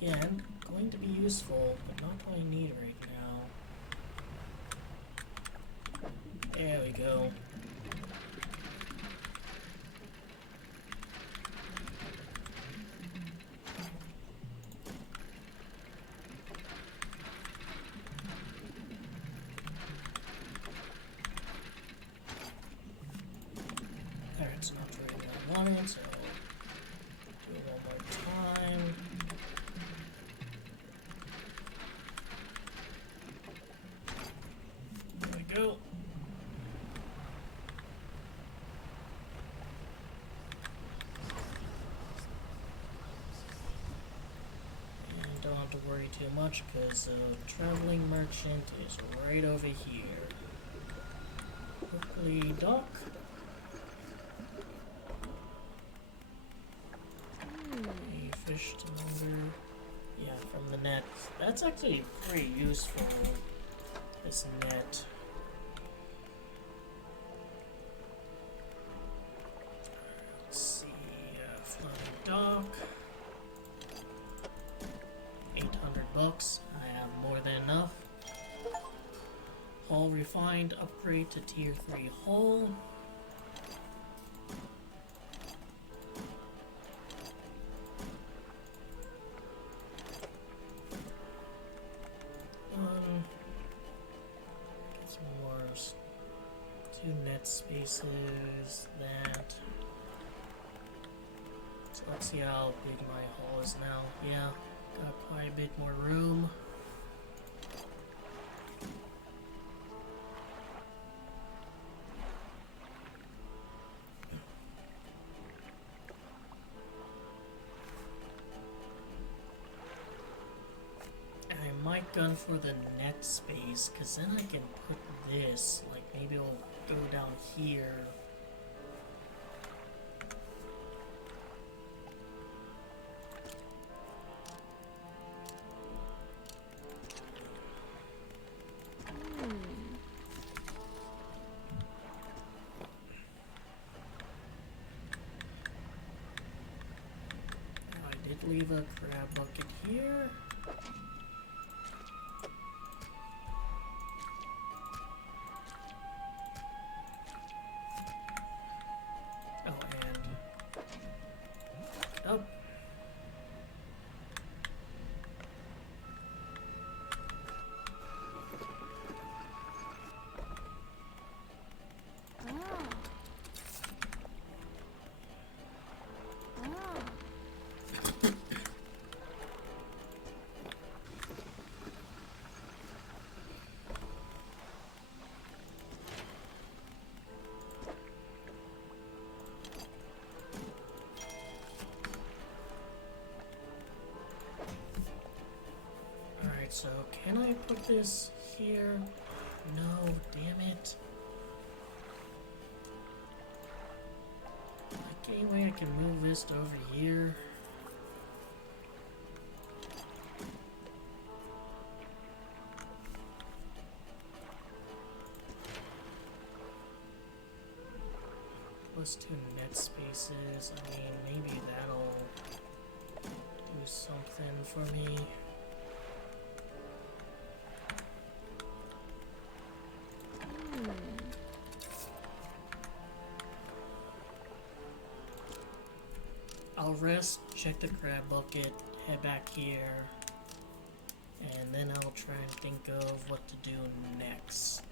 Again, going to be useful, but not what I need right now. There we go. That's not really what I wanted, so do it one more time. There we go. And don't have to worry too much because the traveling merchant is right over here. Quickly dock. A fish timber. Yeah, from the net. That's actually pretty useful, this net. Let's see, floating dock. 800 bucks. I have more than enough. Hull refined, upgrade to tier 3 hull. Get some more. 2 net spaces, that. So let's see how big my hull is now. Yeah, got quite a bit more room. I might gun for the net space, because then I can put this, like maybe it'll go down here. I did leave a crab bucket here. Oh. So, can I put this here? No, damn it. Like, any way I can move this to over here? +2 net spaces. I mean, maybe that'll do something for me. I'll rest, check the crab bucket, head back here, and then I'll try and think of what to do next.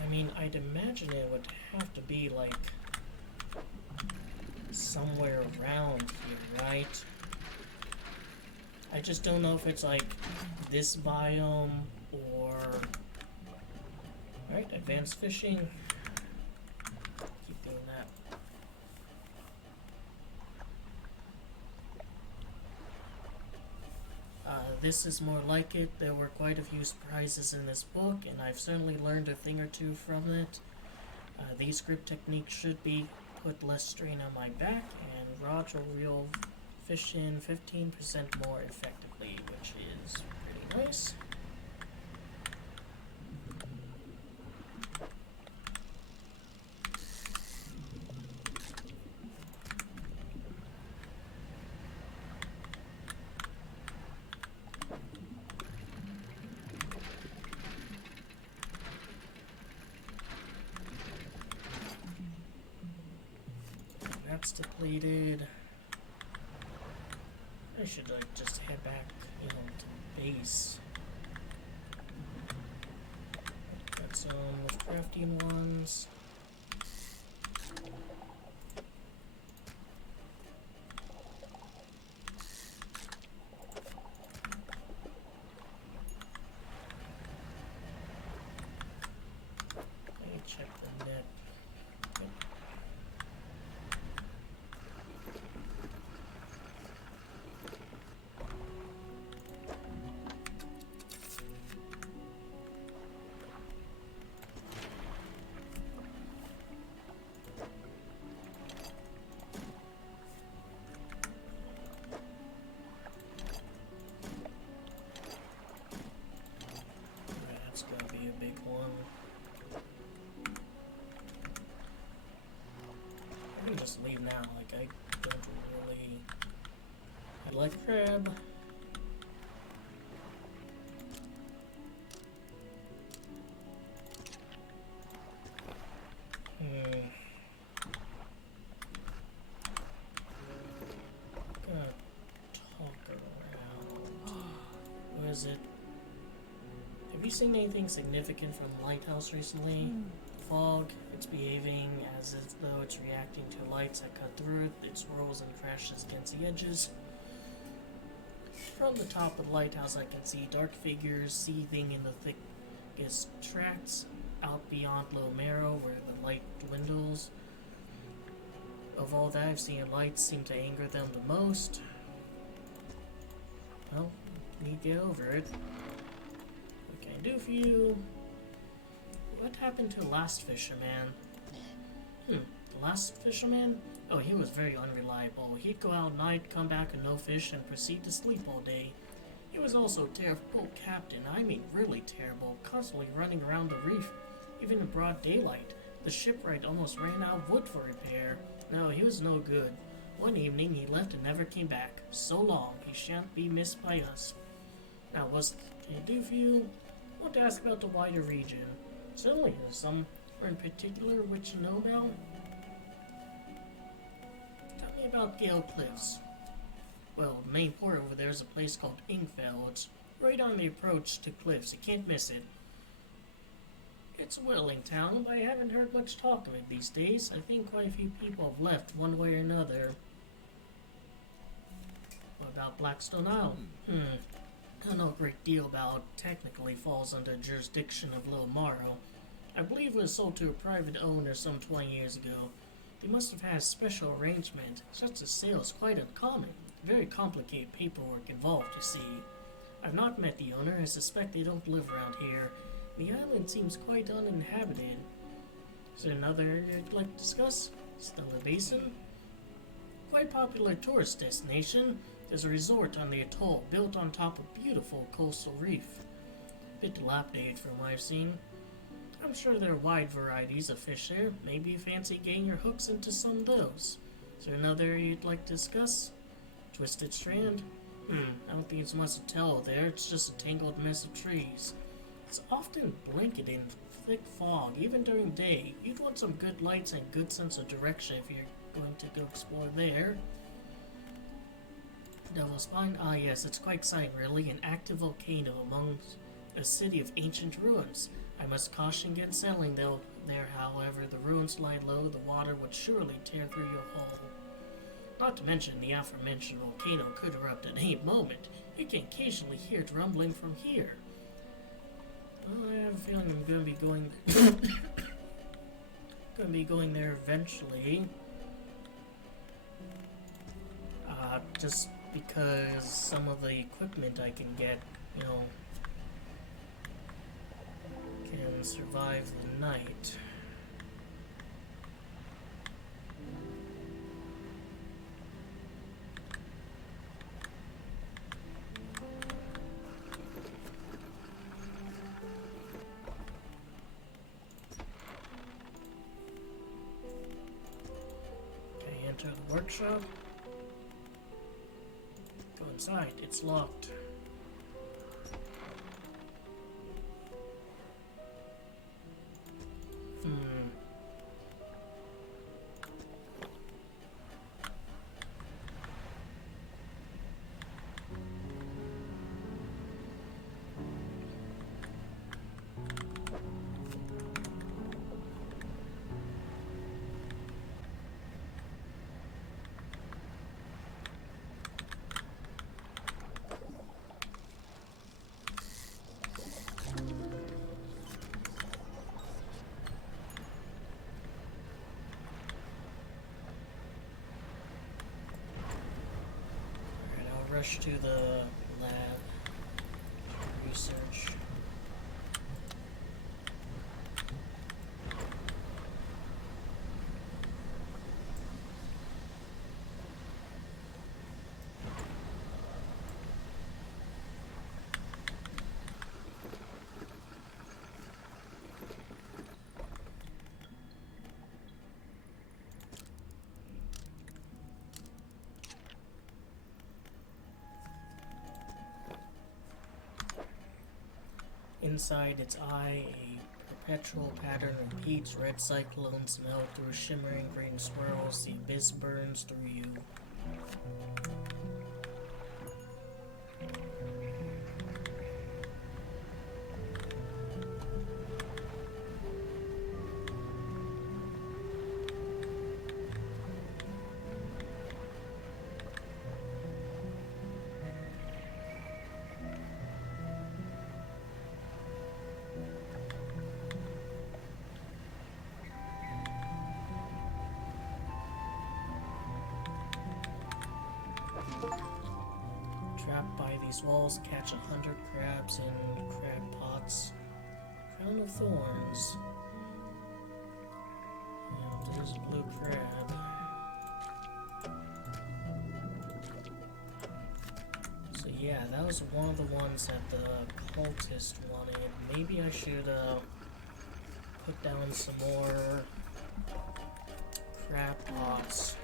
I mean, I'd imagine it would have to be like somewhere around here, right? I just don't know if it's like this biome or... Alright, advanced fishing. Keep doing that. This is more like it. There were quite a few surprises in this book, and I've certainly learned a thing or two from it. These grip techniques should put less strain on my back, and rods will reel fish in 15% more effectively, which is pretty nice. That's depleted. I should like just head back, to base. Got some with crafting ones. Let me check the net. That's gonna be a big one. I can just leave now, like I don't really... I like crab. Gonna talk around. What is it? Have you seen anything significant from the lighthouse recently? The fog, it's behaving as if though it's reacting to lights that cut through it. It swirls and crashes against the edges. From the top of the lighthouse I can see dark figures seething in the thickest tracts out beyond Low Marrow where the light dwindles. Of all that I've seen, lights seem to anger them the most. Well, need to get over it. What can I do for you? What happened to the last fisherman? The last fisherman? Oh, he was very unreliable. He'd go out at night, come back with no fish, and proceed to sleep all day. He was also a terrible captain. I mean, really terrible. Constantly running around the reef, even in broad daylight. The shipwright almost ran out of wood for repair. No, he was no good. One evening he left and never came back. So long, he shan't be missed by us. Now, what can I do for you? I want to ask about the wider region. Certainly, there's somewhere in particular which you know about. Tell me about Gale Cliffs. Well, the main port over there is a place called Ingfell. It's right on the approach to Cliffs. You can't miss it. It's a whaling town, but I haven't heard much talk of it these days. I think quite a few people have left one way or another. What about Blackstone Isle? I don't know a great deal about. Technically falls under jurisdiction of Low Marrow. I believe it was sold to a private owner some 20 years ago. They must have had a special arrangement. Such a sale is quite uncommon. Very complicated paperwork involved, you see. I've not met the owner. I suspect they don't live around here. The island seems quite uninhabited. Is there another area you'd like to discuss? Stellar Basin? Quite popular tourist destination. There's a resort on the atoll built on top of beautiful coastal reef. Bit dilapidated from what I've seen. I'm sure there are wide varieties of fish there. Maybe you fancy getting your hooks into some of those. Is there another area you'd like to discuss? Twisted Strand? I don't think it's much to tell there. It's just a tangled mess of trees. It's often blanketed in thick fog, even during day. You'd want some good lights and good sense of direction if you're going to go explore there. Devil's Spine? Ah yes, it's quite exciting really. An active volcano among a city of ancient ruins. I must caution against settling though there, however. The ruins lie low, the water would surely tear through your hull. Not to mention, the aforementioned volcano could erupt at any moment. You can occasionally hear it rumbling from here. Well, I have a feeling I'm going to be going there eventually. Just because some of the equipment I can get, can survive the night. Enter the workshop. Go inside. It's locked. Rush to the lab. Research. Inside its eye, a perpetual pattern repeats. Red cyclones melt through shimmering green swirls. The abyss burns through you. Trapped by these walls, catch 100 crabs in crab pots. Crown of Thorns. And there's a blue crab. So yeah, that was one of the ones that the cultist wanted. Maybe I should put down some more crab pots.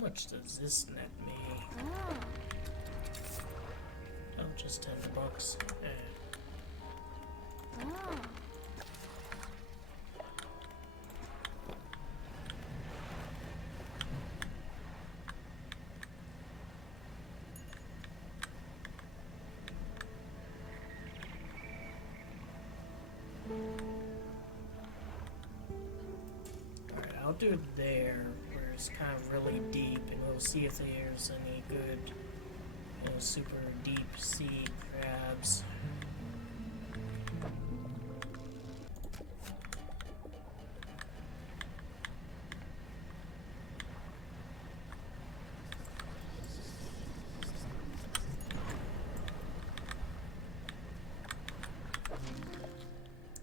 much does this net me? Oh. Oh, just $10. Eh. Oh. Alright, I'll do it there, where it's kind of really deep, and we'll see if there's any good, super deep sea crabs.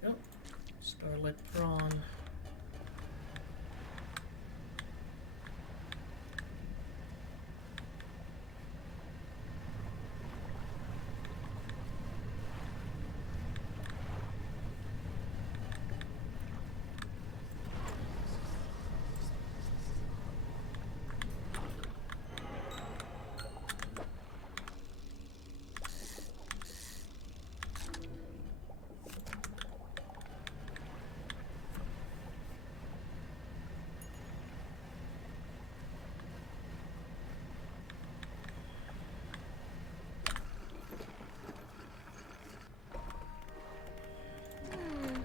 Oh, starlit prawn. Hmm.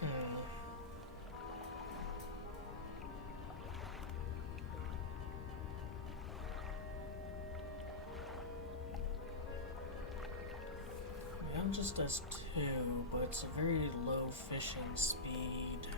Hmm. Mine just does 2, but it's a very low fishing speed.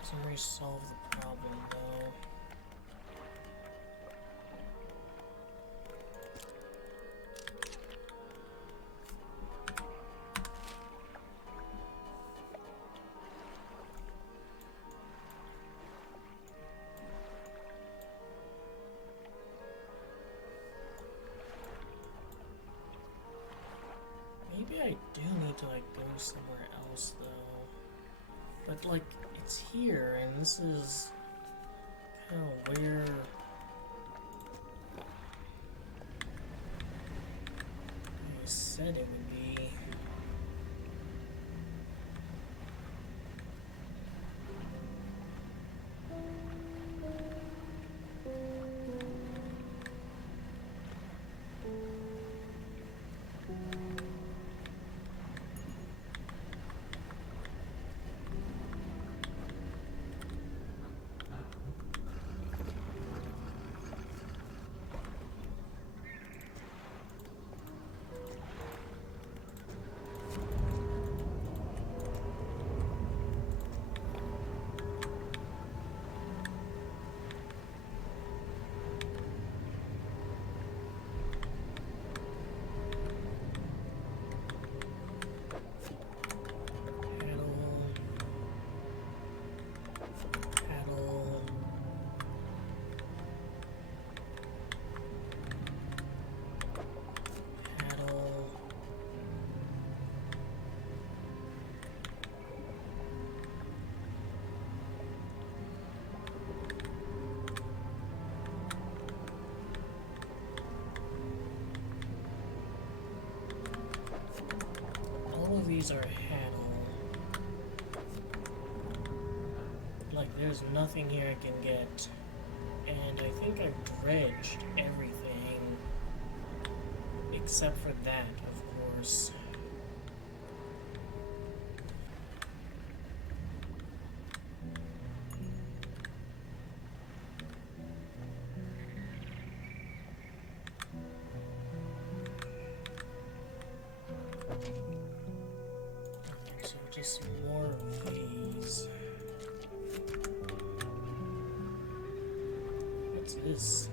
Doesn't really solve the problem though. Maybe I do need to like go somewhere else though. But like it's here and this is kind of where I said it would be. All of these are handle. Like, there's nothing here I can get. And I think I've dredged everything. except for that, of course. So just more of these. What's this?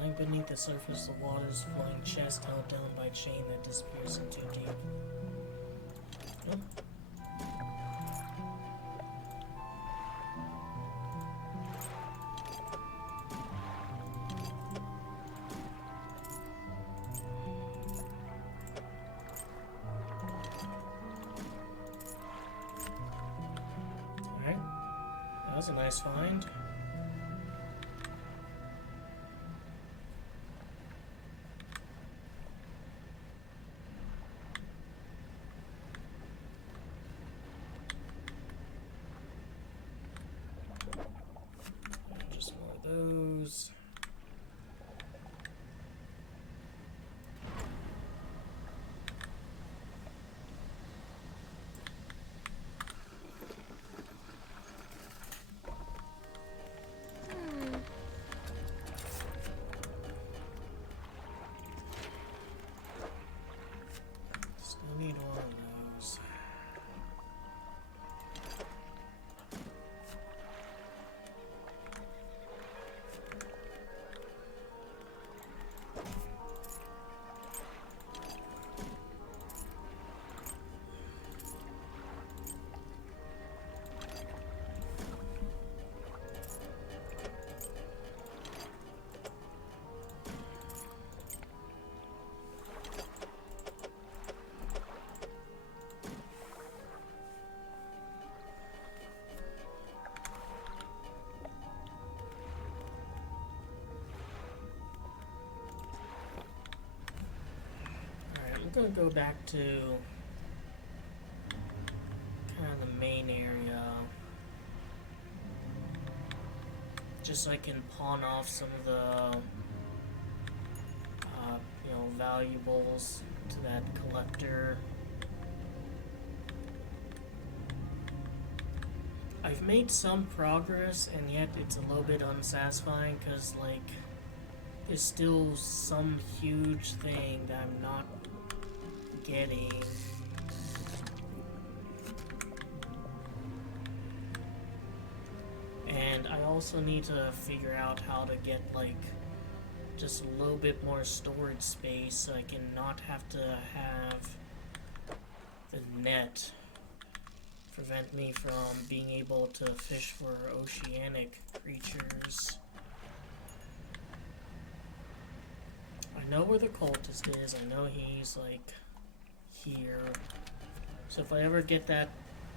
Lying beneath the surface of the water's flowing chest held down by a chain that disappears into deep. Nope. Alright. That was a nice find. Just more of those. Hmm. Still need one of those. Alright, I'm gonna go back to kind of the main area. Just so I can pawn off some of the valuables to that collector. I've made some progress, and yet it's a little bit unsatisfying because, like, there's still some huge thing that I'm not getting. And I also need to figure out how to get, like, just a little bit more storage space so I can not have to have the net prevent me from being able to fish for oceanic creatures. I know where the cultist is. I know he's, like, here. So if I ever get that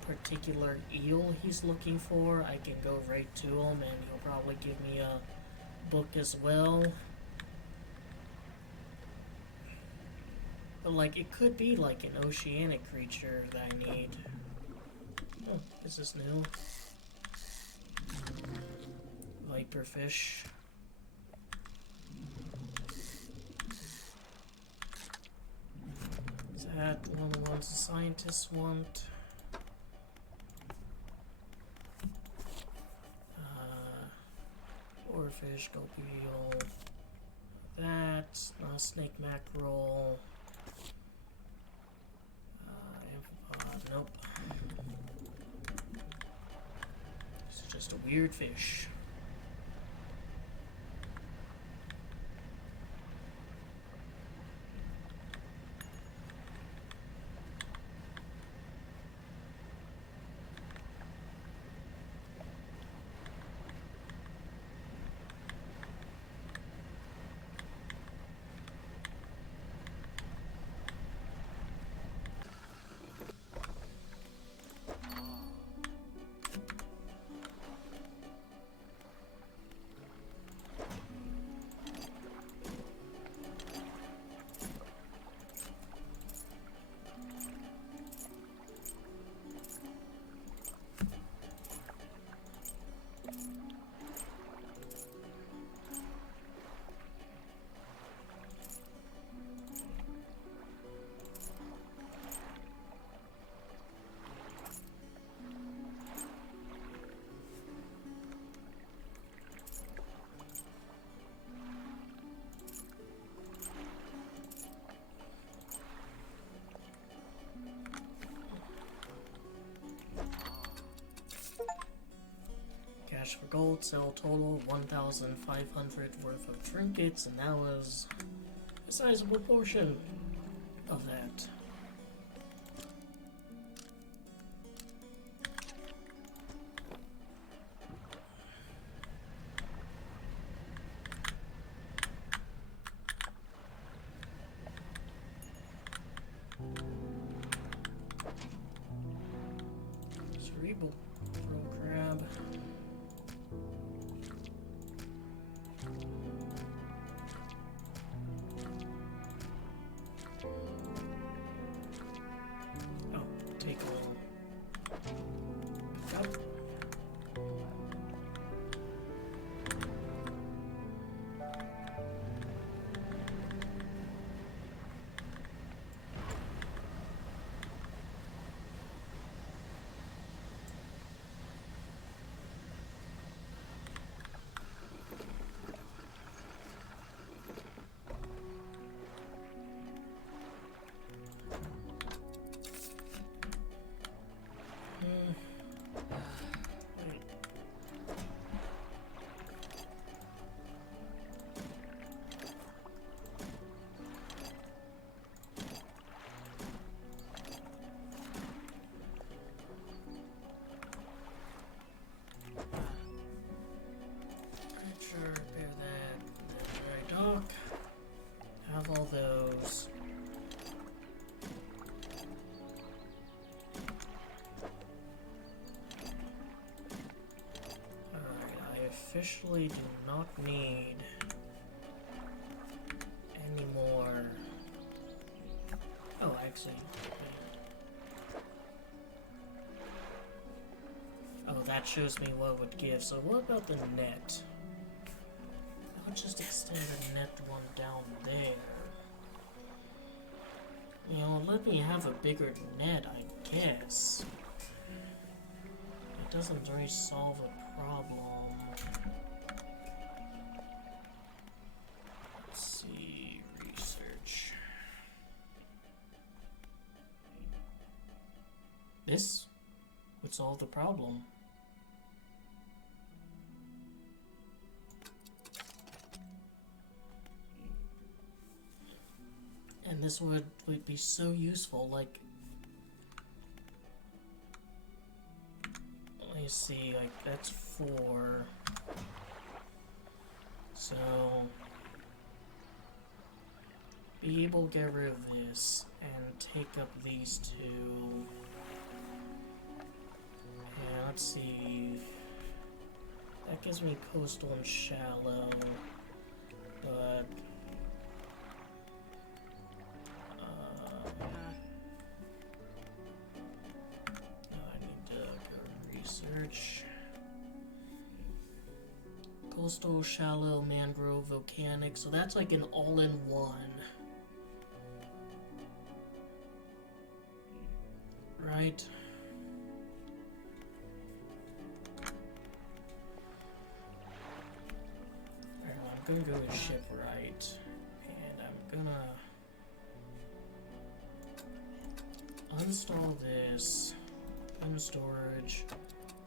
particular eel he's looking for, I can go right to him and he'll probably give me a book as well. But, like, it could be, like, an oceanic creature that I need. Oh, is this new? Viperfish. Is that one of the ones the scientists want? Oarfish, gulpy eel. That's not snake mackerel. Amphipod, nope. It's just a weird fish. gold, sell total 1,500 worth of trinkets, and that was a sizable portion of that. Cerebral crab. Oh, take a little. Pick up. Sure, repair that. Dry dock. Have all those. Alright, I officially do not need any more. Oh, actually. Oh, that shows me what it would give. So what about the net? I'll just extend the net one down there. You know, let me have a bigger net, I guess. It doesn't really solve a problem. Let's see, research. This would solve the problem. And this would be so useful, like, let me see, like, that's 4. So, be able to get rid of this and take up these 2. And let's see, that gives me coastal and shallow, but research. Coastal, shallow, mangrove, volcanic. So that's like an all-in-one. Right? Alright, well, I'm gonna go to shipwright. And I'm gonna uninstall this. Put in storage.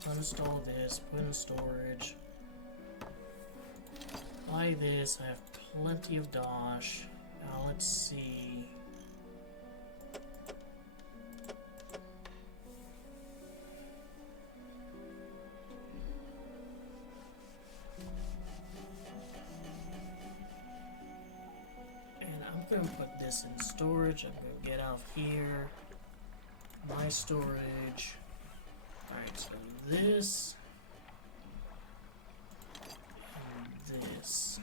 Uninstall this, put in storage. Buy this, I have plenty of dosh. Now let's see. And I'm gonna put this in storage. I'm gonna get out of here. My storage. Alright, so this and this.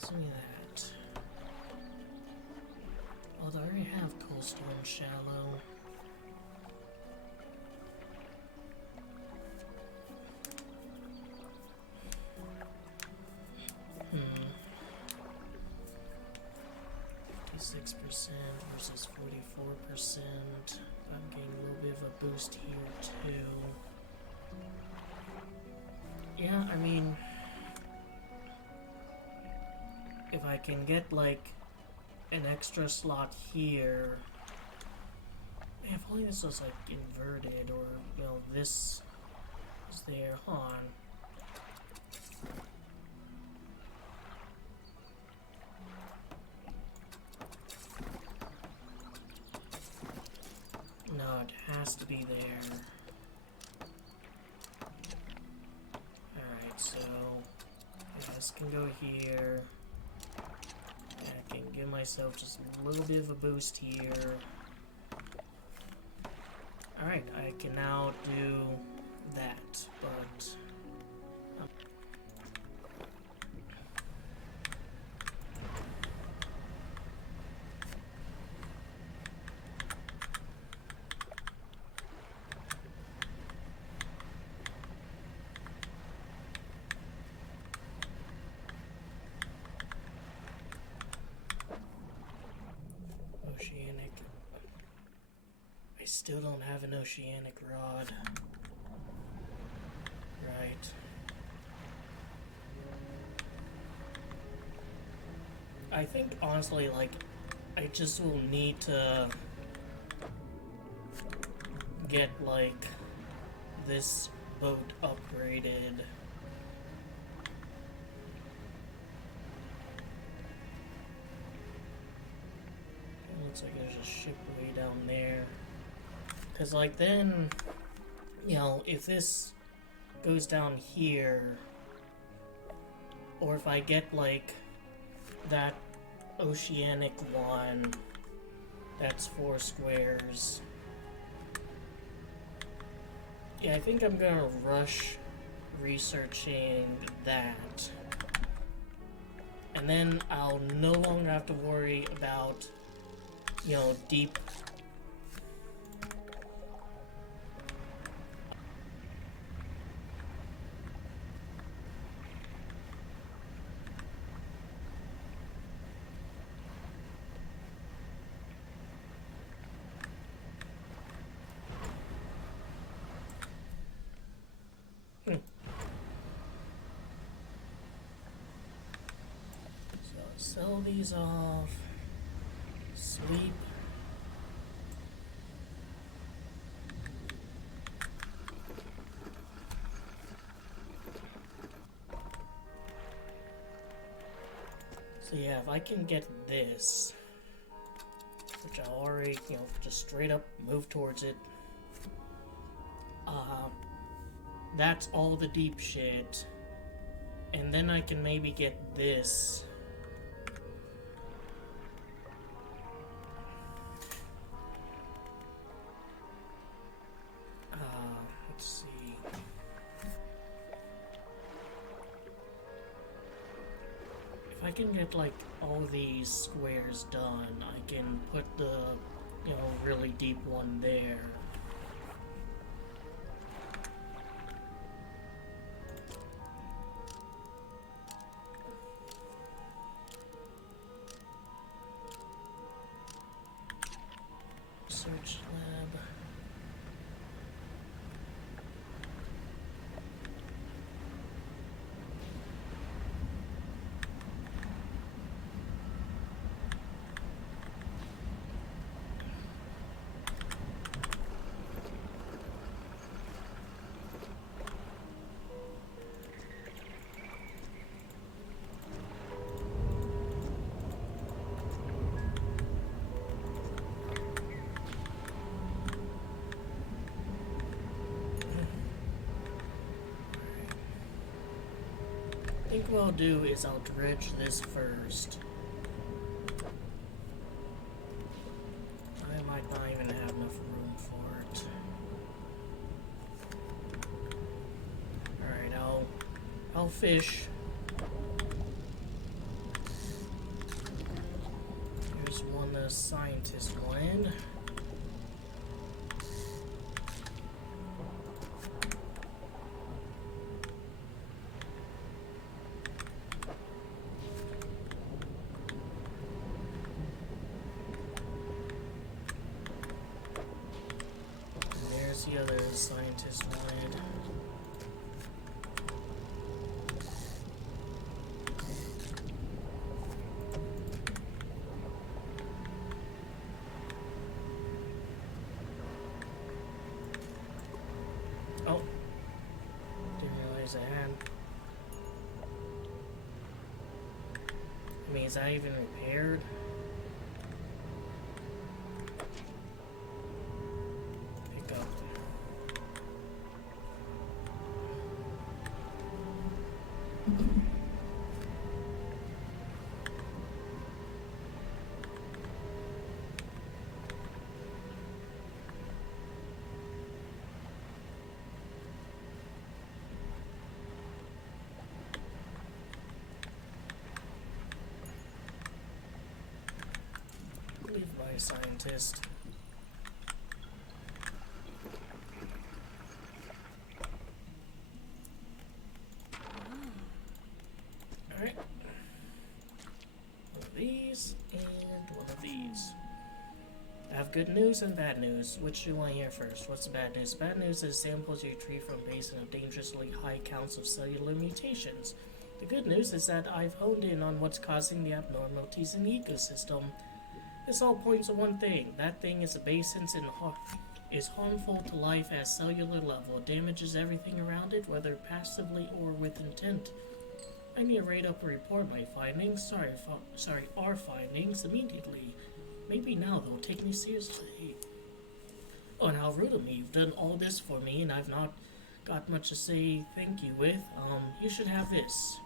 Give me that. Although I already have coastal and shallow. versus 44%. I'm getting a little bit of a boost here too. Yeah, I mean, if I can get like an extra slot here. Man, if only this was like inverted, or well, this is there. Hold on. No, it has to be there. Alright, so yeah, this can go here. I can give myself just a little bit of a boost here. Alright, I can now do that, but... Oceanic. I still don't have an oceanic rod. Right. I think honestly, like, I just will need to get like this boat upgraded. Looks like there's a ship way down there. Cause like then, you know, if this goes down here, or if I get like that oceanic one, that's 4 squares. Yeah, I think I'm gonna rush researching that. And then I'll no longer have to worry about, you know, deep... So, sell these off. Sleep. So yeah, if I can get this, which I already, you know, just straight up move towards it. That's all the deep shit. And then I can maybe get this. Let's see. If I can get like all these squares done, I can put the, you know, really deep one there. Search lab. I think what I'll do is I'll dredge this first. I might not even have enough room for it. Alright, I'll fish. Here's one the scientist wanted. there's a hand. I mean, is that even repaired? Pick up. Leave by a scientist. Alright. One of these and one of these. I have good news and bad news. Which do you want to hear first? What's the bad news? Bad news is samples you retrieve from a basin of dangerously high counts of cellular mutations. The good news is that I've honed in on what's causing the abnormalities in the ecosystem. This all points to one thing. That thing is a basin is harmful to life at cellular level. It damages everything around it, whether passively or with intent. I need to write up a report my findings. Our findings immediately. Maybe now they'll take me seriously. Oh, and how rude of me. You've done all this for me, and I've not got much to say thank you with. You should have this.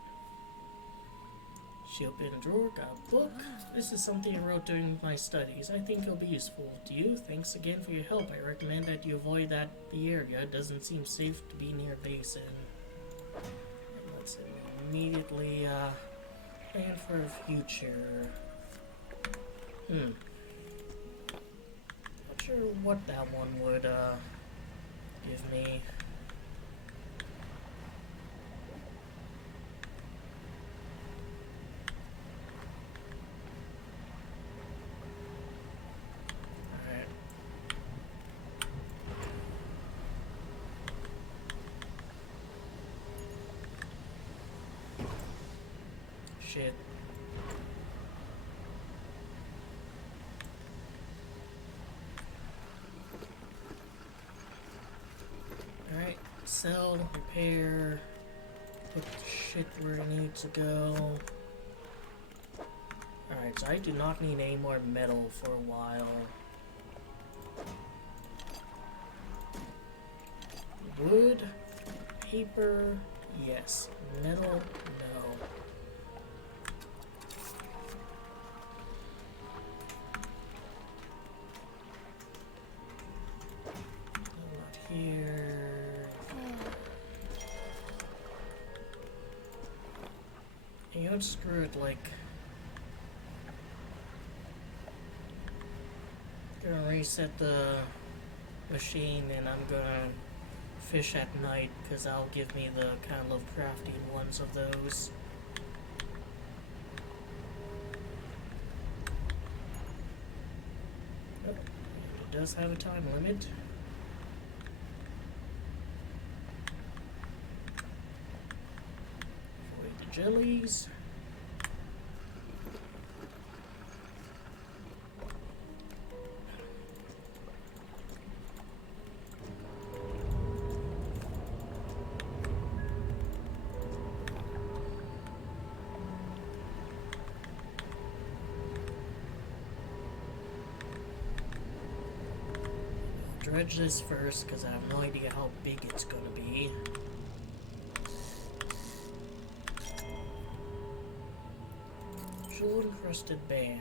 She opened a drawer, got a book. This is something I wrote during my studies. I think it'll be useful to you. Thanks again for your help. I recommend that you avoid the area. It doesn't seem safe to be near a basin. And let's immediately plan for a future. Not sure what that one would give me. Shit. Alright, sell, repair, put the shit where it needs to go. Alright, so I do not need any more metal for a while. Wood, paper, yes. Metal, no. Here. You know what, screw it, like, gonna reset the machine and I'm gonna fish at night because that'll give me the kind of Lovecraftian ones of those. Oh, it does have a time limit. Jellies. Dredge this first because I have no idea how big it's going to be. Jewel encrusted band.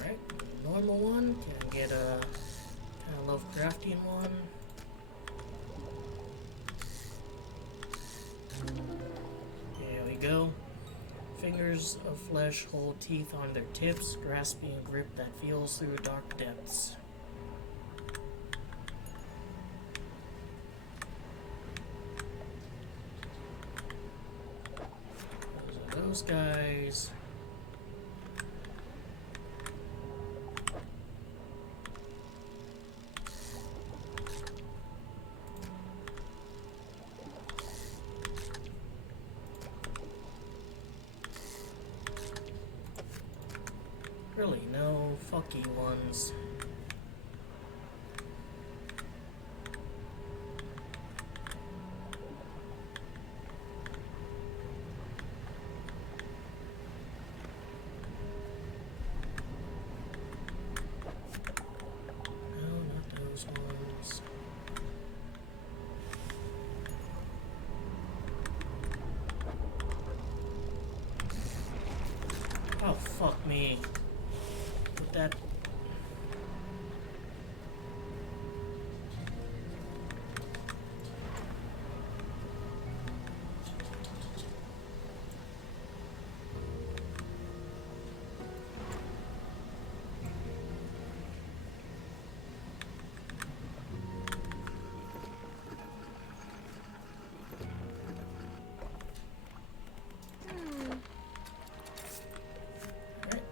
Alright, normal one. Can I get a kind of Lovecraftian one? There we go. Fingers of flesh hold teeth on their tips, grasping a grip that feels through dark depths. Those guys. Really, no fucky ones. No, not those ones. Oh, fuck me. With that. Alright.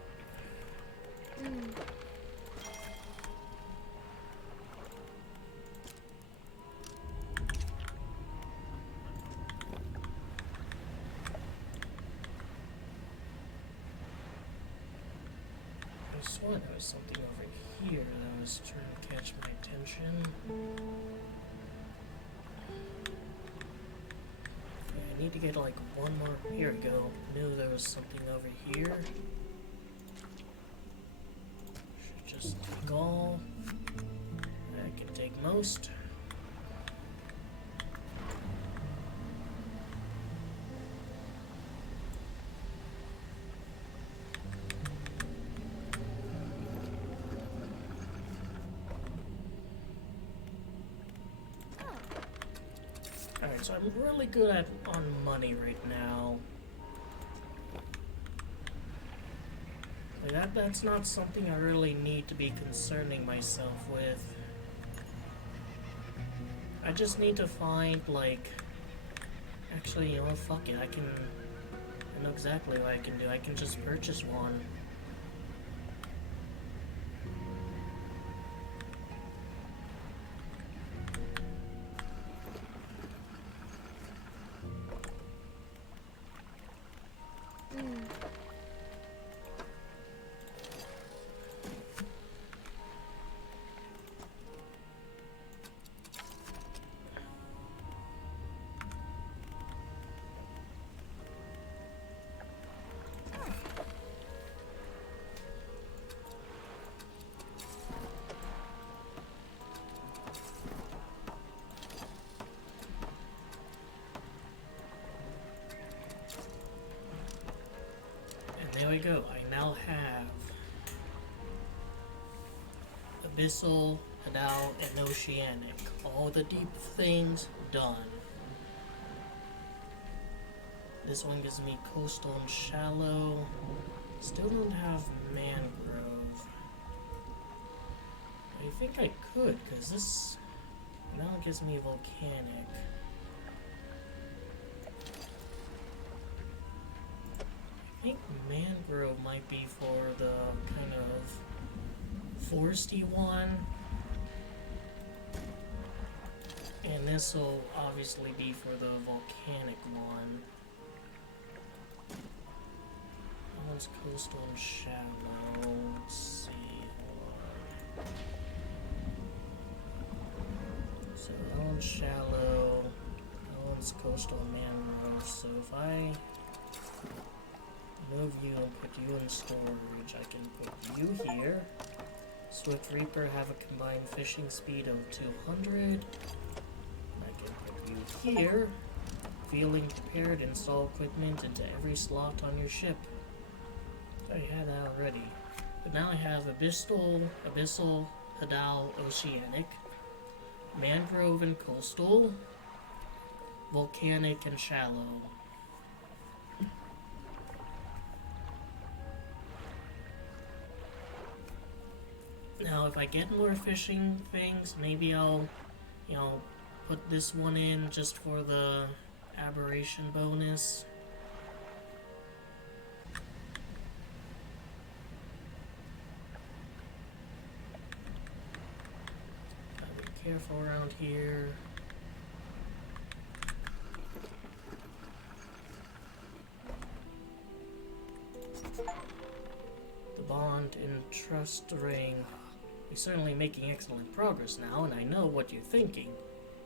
I swore there was something over here that was trying to catch my attention. Okay, I need to get like one more. Here we go. Knew there was something over here. Should just take all. I can take most. Alright, so I'm really good on money right now. Like that's not something I really need to be concerning myself with. I just need to find, like... Actually, you know what, fuck it, I know exactly what I can do. I can just purchase one. There we go. I now have Abyssal, Hadal, and Oceanic. All the deep things done. This one gives me Coastal and Shallow. Still don't have Mangrove. I think I could, because this now gives me Volcanic. I think Mangrove might be for the kind of foresty one. And this will obviously be for the volcanic one. That one's coastal and shallow. Let's see. Hold on. So that one's shallow. That one's coastal and mangrove. So if I move you and put you in storage, I can put you here. Swift Reaper have a combined fishing speed of 200. I can put you here. Feeling prepared, install equipment into every slot on your ship. I had that already. But now I have Abyssal, Hadal, Oceanic, Mangrove and Coastal, Volcanic and Shallow. Now, if I get more fishing things, maybe I'll, put this one in just for the aberration bonus. Gotta be careful around here. The bond and trust ring. We're certainly making excellent progress now, and I know what you're thinking.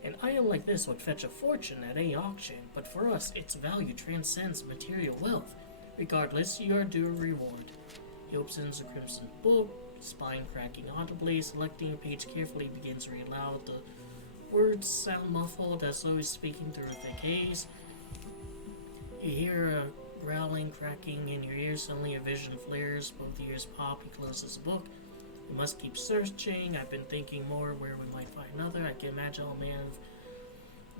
An item like this would fetch a fortune at any auction, but for us, its value transcends material wealth. Regardless, you are due a reward. He opens a crimson book, spine cracking audibly, selecting a page carefully, begins to read aloud. The words sound muffled as though he's speaking through a thick haze. You hear a growling, cracking in your ears. Suddenly a vision flares, both ears pop. He closes the book. We must keep searching. I've been thinking more where we might find another. I can imagine a man of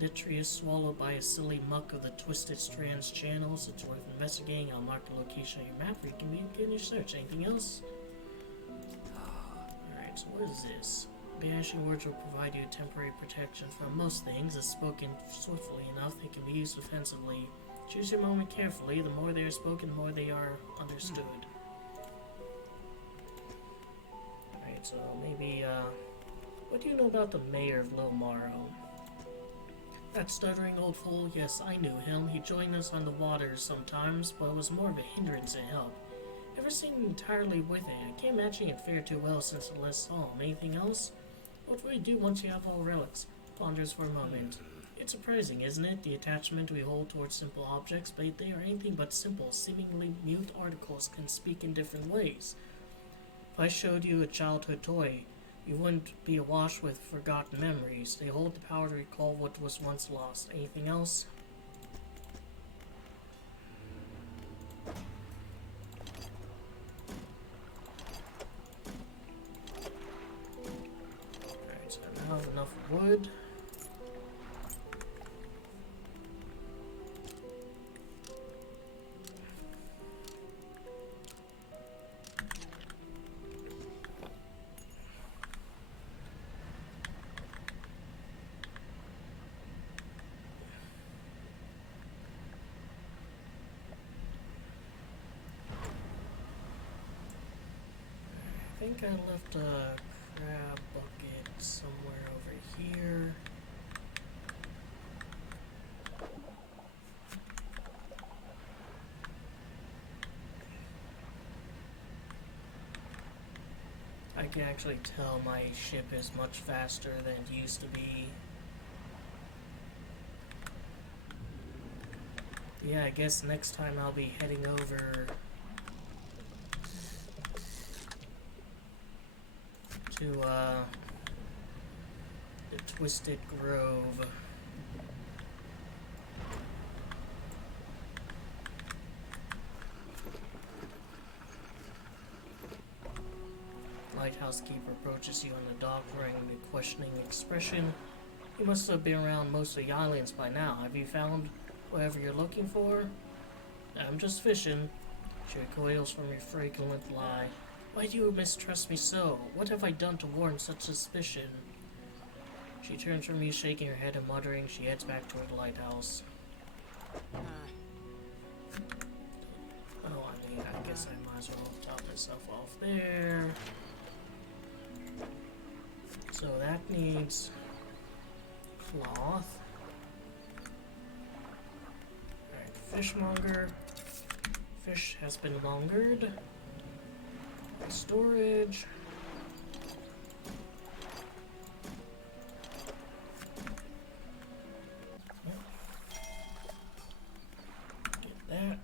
Detrius swallowed by a silly muck of the twisted strands channels. It's worth investigating. I'll mark the location on your map where you can begin your search. Anything else? Alright, so what is this? Banishing words will provide you temporary protection from most things. If spoken swiftly enough, they can be used offensively. Choose your moment carefully. The more they are spoken, the more they are understood. Alright, so maybe, what do you know about the mayor of Lil Morrow? That stuttering old fool? Yes, I knew him. He joined us on the waters sometimes, but was more of a hindrance than help. Never seemed entirely with it. I can't imagine it fared too well since I last saw him. Anything else? What will you do once you have all relics? Ponders for a moment. It's surprising, isn't it? The attachment we hold towards simple objects, but they are anything but simple. Seemingly mute articles can speak in different ways. If I showed you a childhood toy, you wouldn't be awash with forgotten memories. They hold the power to recall what was once lost. Anything else? Alright, so I now have enough wood. I think I left a crab bucket somewhere over here. I can actually tell my ship is much faster than it used to be. Yeah, I guess next time I'll be heading over to the Twisted Grove. Lighthouse keeper approaches you on the dock wearing a questioning expression. You must have been around most of the islands by now. Have you found whatever you're looking for? I'm just fishing. She recoils from your fragrant lie. Why do you mistrust me so? What have I done to warrant such suspicion? She turns from you, shaking her head and muttering. She heads back toward the lighthouse. Oh, I mean, I guess I might as well top myself off there. So that needs cloth. Alright, fishmonger. Fish has been mongered. Storage. Get that.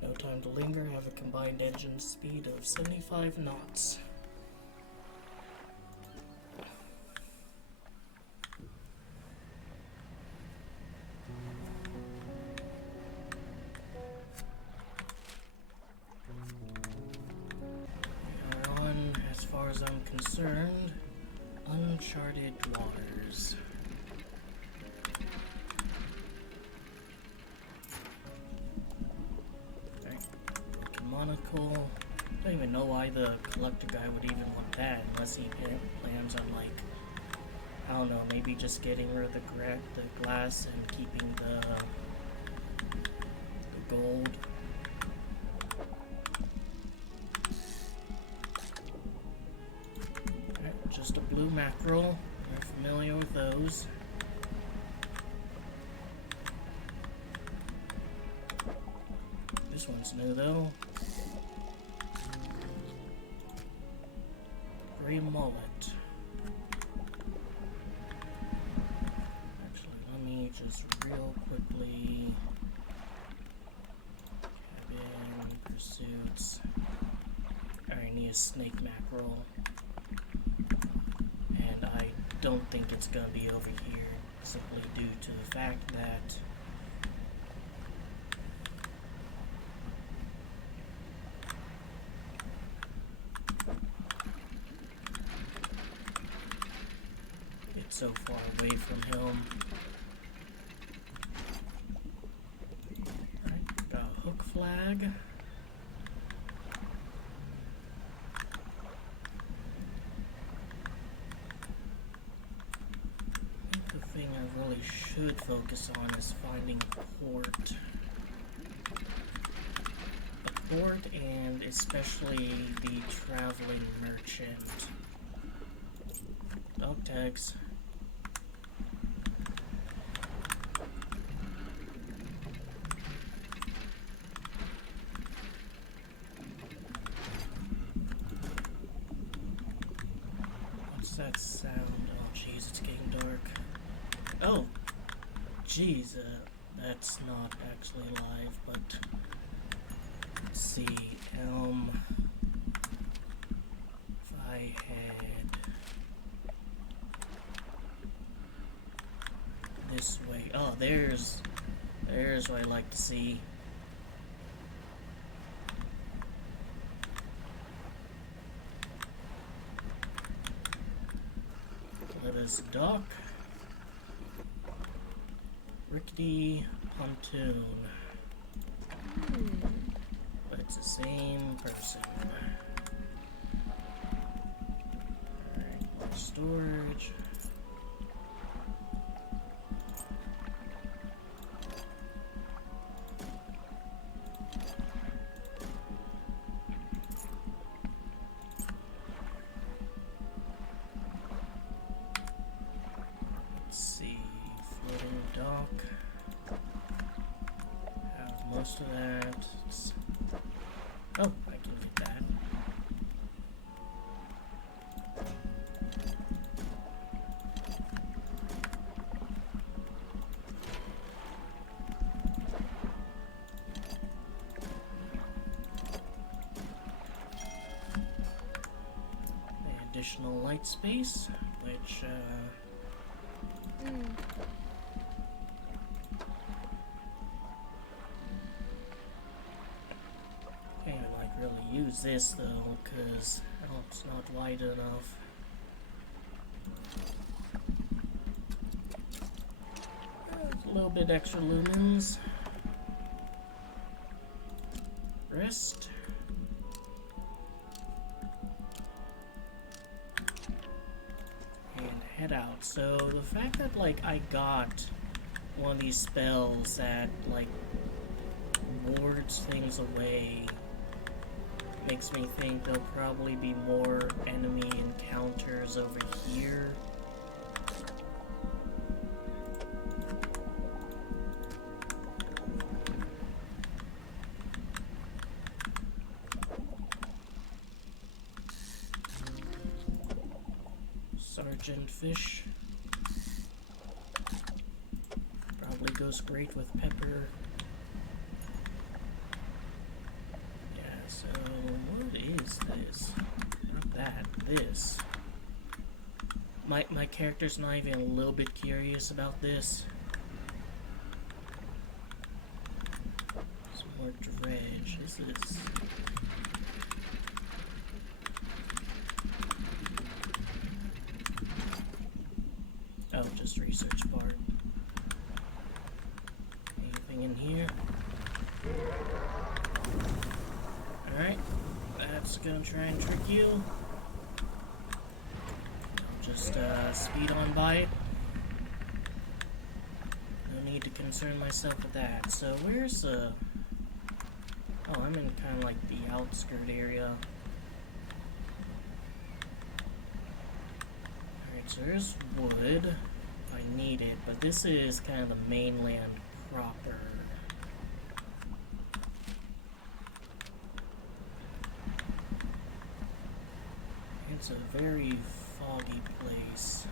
No time to linger. Have a combined engine speed of 75 knots. As far as I'm concerned, uncharted waters. Alright, monocle. I don't even know why the collector guy would even want that unless he plans on, like, I don't know, maybe just getting rid of the glass and keeping the gold. just a blue mackerel. We're familiar with those. This one's new though. Gray mullet. Actually, let me just real quickly. Cabin, pursuits. I need a snake mackerel. And I don't think it's gonna be over here, simply due to the fact that it's so far away from him. Alright, got a hook flag. The thing I really should focus on is finding port. The port, and especially the traveling merchant. Dog tags. What's that sound? Oh jeez, it's getting dark. Oh! Jeez, that's not actually live, but let's see, if I had this way. Oh, there's what I like to see. Let us dock. Rickety pontoon. But it's the same person. Alright, more storage. Let's see, floating dock. Have most of that. Oh, I can get that. Additional light space, which can't like really use this though, because it's not wide enough. A little bit extra lumens. Rest. And head out. So the fact that like I got one of these spells that like wards things away makes me think there'll probably be more enemy encounters over here. Sergeant fish. Probably goes great with pepper. Yeah, so what is this? Not that, this. My character's not even a little bit curious about this. Some more dredge. Is this? Oh, just research part. Anything in here? Alright, that's gonna try and trick you. I'll just speed on by it. No need to concern myself with that. So where's oh, I'm in kind of like the outskirt area. So there's wood if I need it, but this is kind of the mainland proper. It's a very foggy place.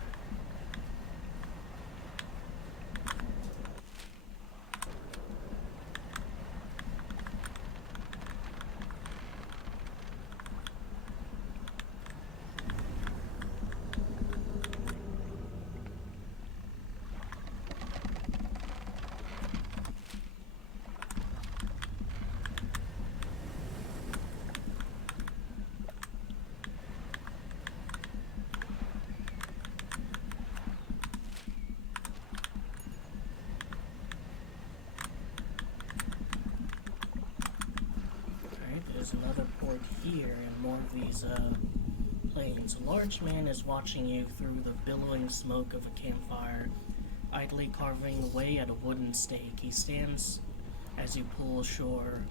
There's another port here and more of these planes. A large man is watching you through the billowing smoke of a campfire, idly carving away at a wooden stake. He stands as you pull ashore.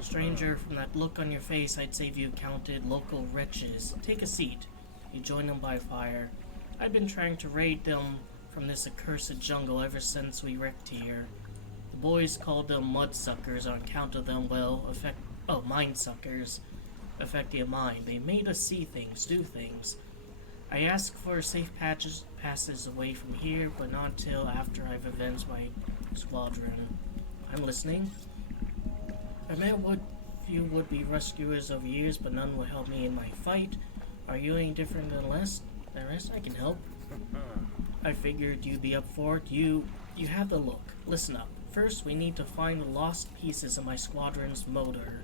Stranger, from that look on your face, I'd say you counted local wretches. Take a seat. You join them by fire. I've been trying to raid them from this accursed jungle ever since we wrecked here. The boys called them mudsuckers on account of them, mind-suckers, affecting a mind. They made us see things, do things. I asked for safe passes away from here, but not until after I've avenged my squadron. I'm listening. I met a few would-be rescuers over years, but none will help me in my fight. Are you any different than the rest? I can help. I figured you'd be up for it. You have the look. Listen up. First, we need to find the lost pieces of my squadron's motor.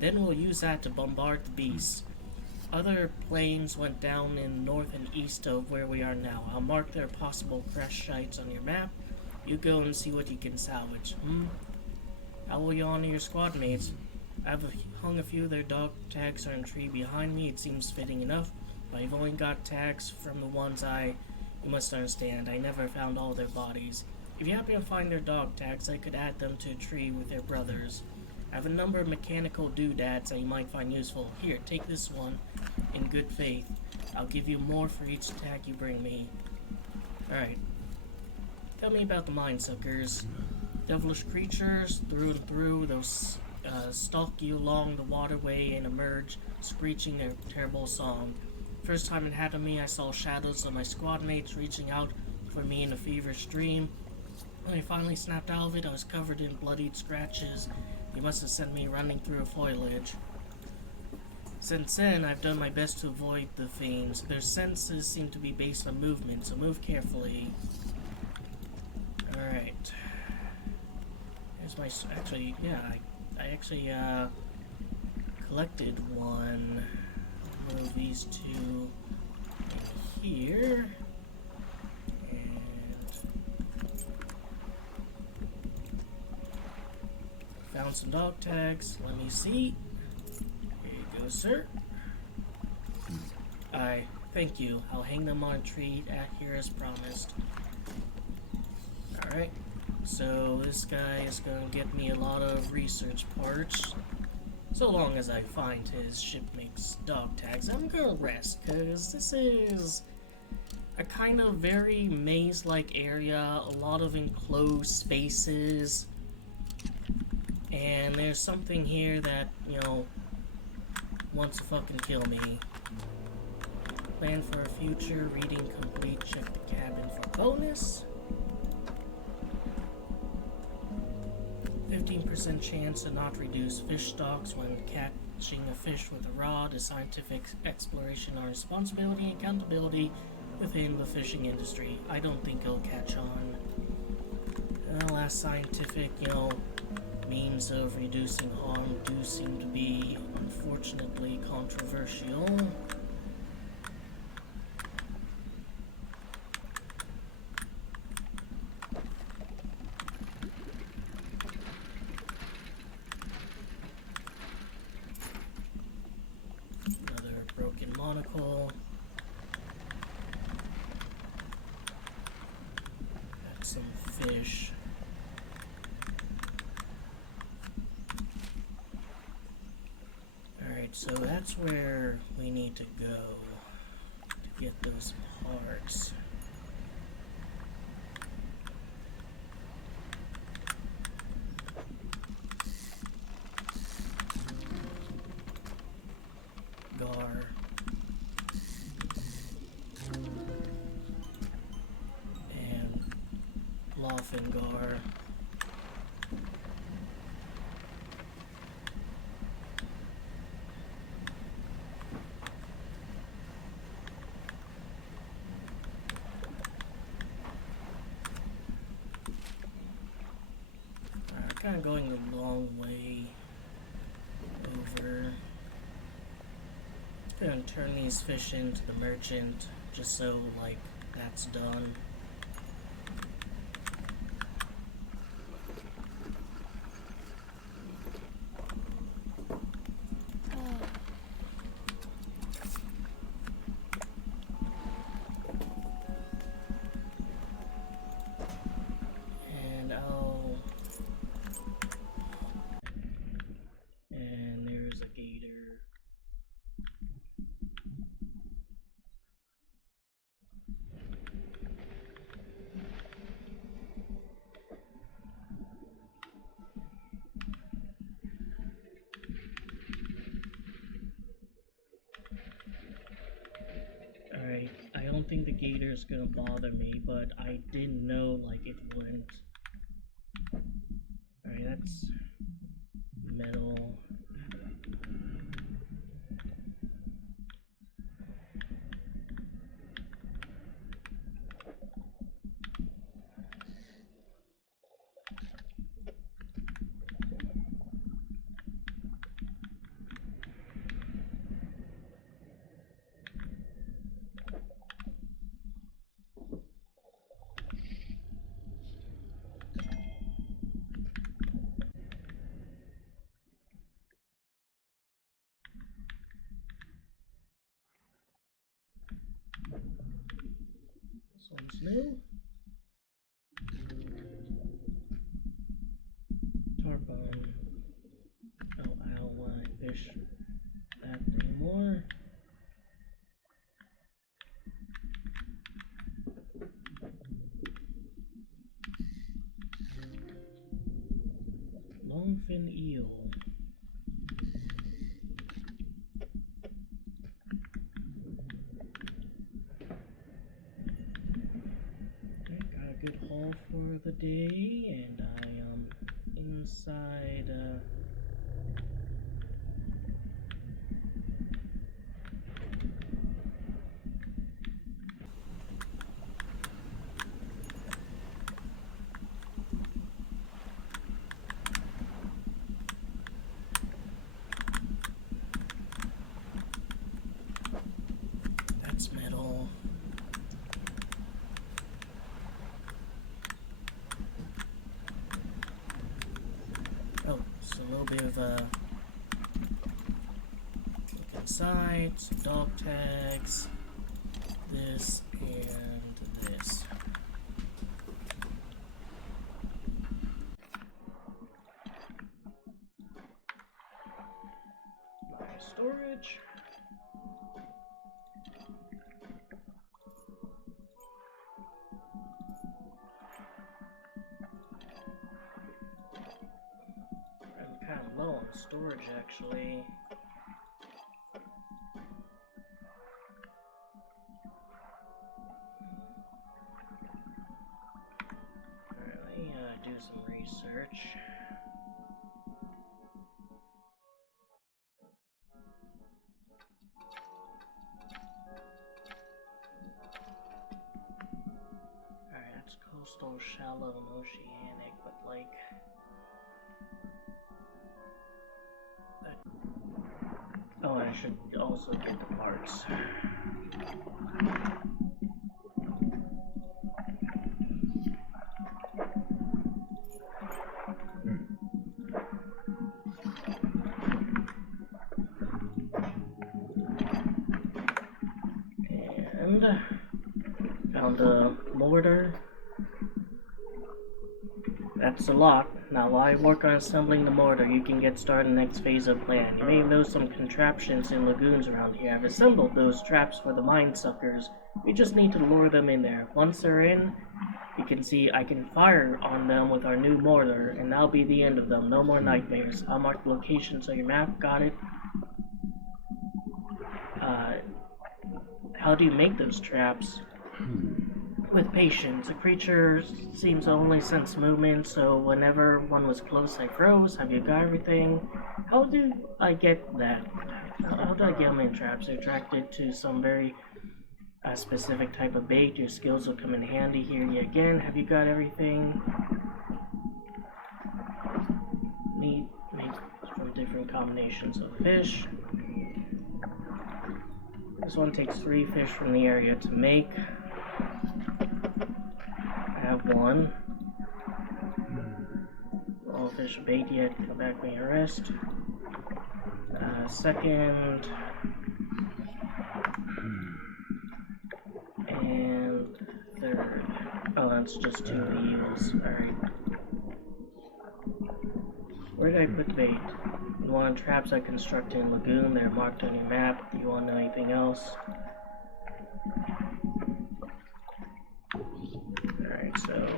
Then we'll use that to bombard the beast. Other planes went down in north and east of where we are now. I'll mark their possible crash sites on your map. You go and see what you can salvage. How will you honor your squad mates? I've hung a few of their dog tags on a tree behind me. It seems fitting enough, but I've only got tags from the ones you must understand, I never found all their bodies. If you happen to find their dog tags, I could add them to a tree with their brothers. I have a number of mechanical doodads that you might find useful. Here, take this one, in good faith. I'll give you more for each tag you bring me. Alright. Tell me about the mind-suckers. Devilish creatures, through and through, they'll stalk you along the waterway and emerge, screeching their terrible song. First time it happened to me, I saw shadows of my squad mates reaching out for me in a feverish dream. When I finally snapped out of it, I was covered in bloodied scratches. They must have sent me running through foliage. Since then, I've done my best to avoid the fiends. Their senses seem to be based on movement, so move carefully. Alright. Here's my... Actually, yeah, I actually, collected one. Move these two in here. Found some dog tags. Let me see. Here you go, sir. Thank you. I'll hang them on a tree here as promised. Alright. So this guy is going to get me a lot of research parts. So long as I find his shipmate's dog tags, I'm going to rest, because this is a kind of very maze-like area, a lot of enclosed spaces. And there's something here that, wants to fucking kill me. Plan for a future, reading complete, check the cabin for bonus. 15% chance to not reduce fish stocks when catching a fish with a rod. A scientific exploration on responsibility and accountability within the fishing industry. I don't think it'll catch on. Last scientific, means of reducing harm do seem to be, unfortunately, controversial. Another broken monocle. Got some fish. So that's where we need to go. get those parts. Gar. And Lofengar. Kind of going the long way over. Gonna turn these fish into the merchant, just so, like, that's done. And there's a gator. Alright, I don't think the gator's gonna bother me, but I didn't know, like, it wouldn't. Alright, that's metal. This one's new. Tarpon. Oh, I don't want to fish that anymore. Longfin eel. Got a good haul for the day, and I am inside. That's metal. Oh, so a little bit of look inside, some dog tags, this and this. My storage. I'm kind of low on storage, actually. Alright, let me do some research. Alright, that's coastal, shallow, and oceanic, but like... Oh, I should also get the parts. And found a mortar. That's a lot. Now, while I work on assembling the mortar, you can get started in the next phase of plan. You may know some contraptions in lagoons around here. I've assembled those traps for the mine suckers. We just need to lure them in there. Once they're in, you can see I can fire on them with our new mortar, and that'll be the end of them. No more nightmares. I'll mark the locations on your map. Got it? How do you make those traps? With patience. A creature seems to only sense movement, so whenever one was close, I froze. Have you got everything? How do I get that? How do I get them in traps? They're attracted to some very specific type of bait. Your skills will come in handy here yet again. Have you got everything? Meat made from different combinations of fish. This one takes 3 fish from the area to make. I have 1. All fish bait yet. Come back when you rest. Second. And third. Oh, that's just 2 eels. Alright. Where did I put bait? You want traps I constructed in lagoon. They're marked on your map. Do you want to know anything else? Alright, so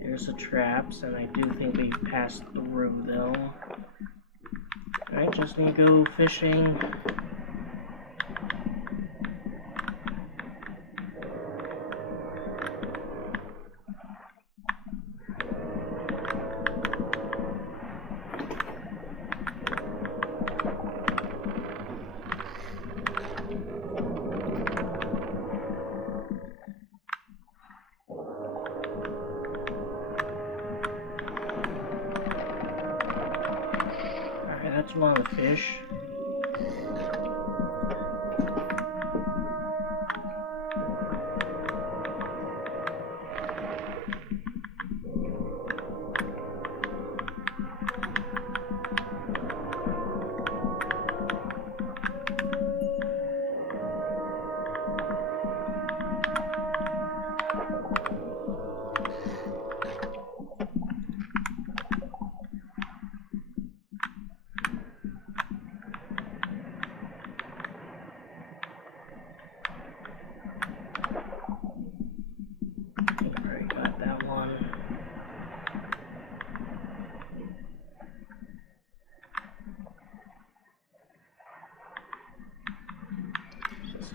here's the traps, and I do think we passed through them. Alright, just need to go fishing. That's one of the fish.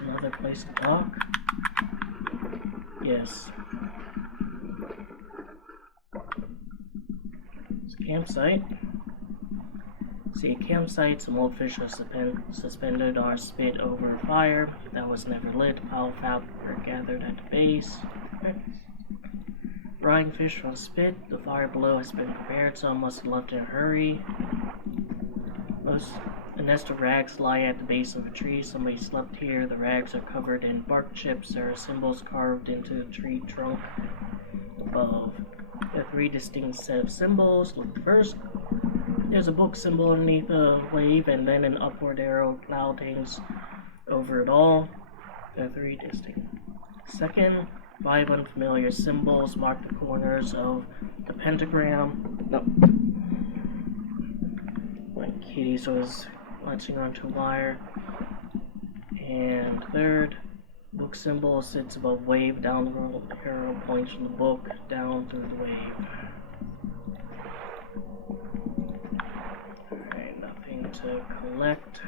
Another place to talk? Yes. It's a campsite. See, a campsite, some old fish are suspended or spit over a fire that was never lit. Pile of fat are gathered at the base. Frying fish from spit. The fire below has been prepared, so I must have left in a hurry. A nest of rags lie at the base of a tree. Somebody slept here. The rags are covered in bark chips. There are symbols carved into the tree trunk above. There are 3 distinct set of symbols. Look first. There's a book symbol underneath a wave, and then an upward arrow cloud hangs over it all. There are 3 distinct. Second, 5 unfamiliar symbols mark the corners of the pentagram. No. My kitty was latching onto a wire. And third, book symbol sits above wave. Down the road, arrow points from the book down through the wave. Alright, nothing to collect,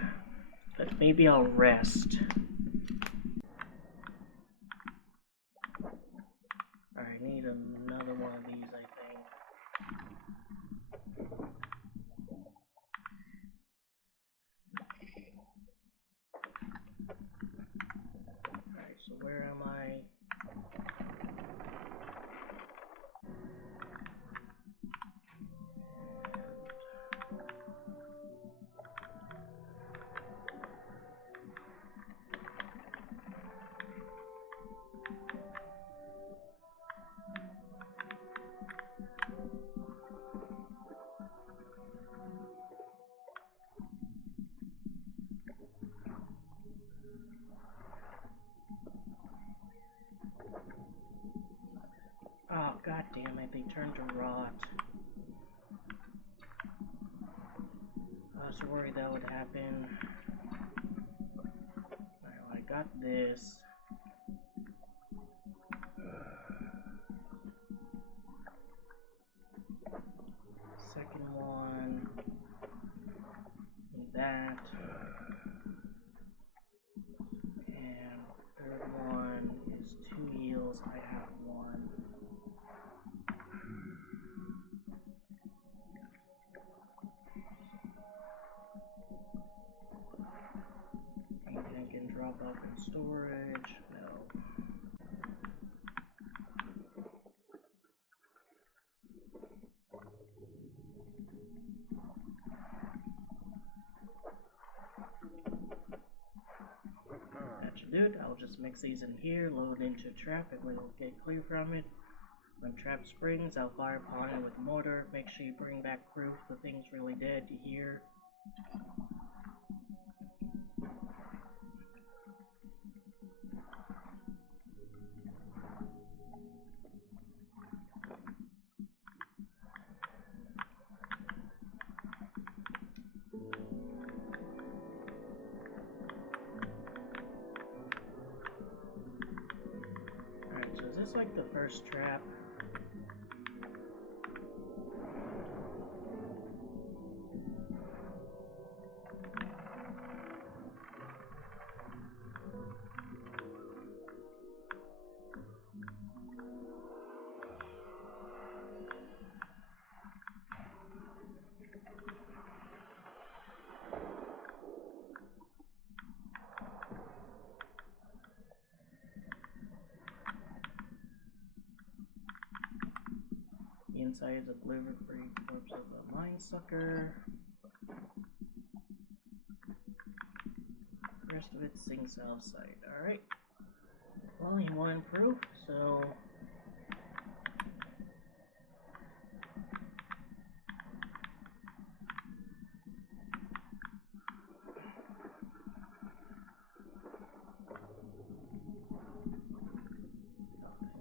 but maybe I'll rest. Alright, I need another one of these, I think. So where am I? Oh, god damn it, they turned to rot. was worried that would happen. Alright, well, I got this. Second one. Need that. And third one is 2 eels. I have one. Anything can drop off in storage? No. That should do it. I'll just mix these in here, load into a trap, and we'll get clear from it. When trap springs, I'll fire upon it with mortar. Make sure you bring back proof the thing's really dead to here. Alright, so is this like the first trap? The inside is a liver-free corpse of a mine sucker. The rest of it sinks outside. Alright. Well, you want proof, so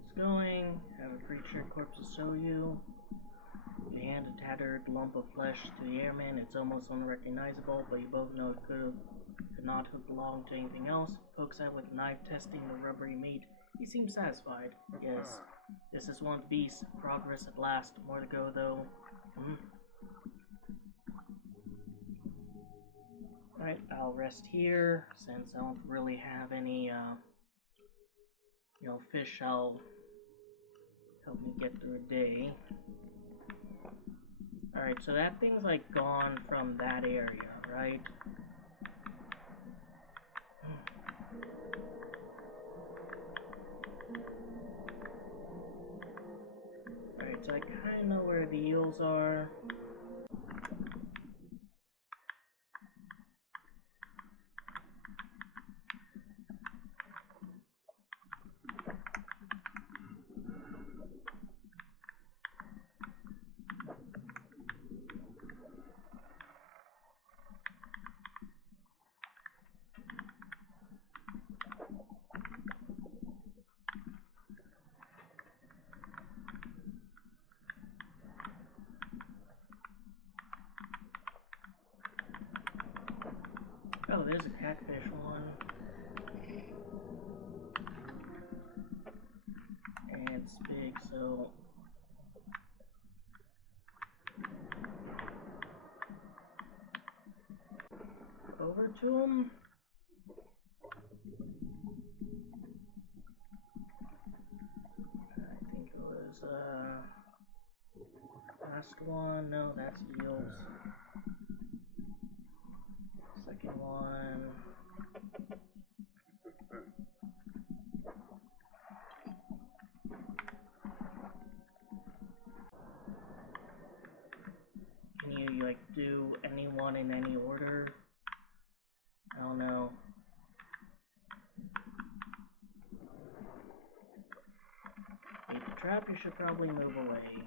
it's going. Have a creature corpse to show you. You hand a tattered lump of flesh to the airman. It's almost unrecognizable, but you both know it could not have belonged to anything else. Pokes out with a knife, testing the rubbery meat. He seems satisfied. Yes, this is one beast. Progress at last. More to go, though. Alright, I'll rest here, since I don't really have any, fish shall help me get through a day. Alright, so that thing's, like, gone from that area, right? Alright, so I kinda know where the eels are. Oh, there's a catfish one. And it's big, so over to him. I think it was last one. No, that's eels. Second one. Can you like do anyone in any order? I don't know. Eat the trap, you should probably move away.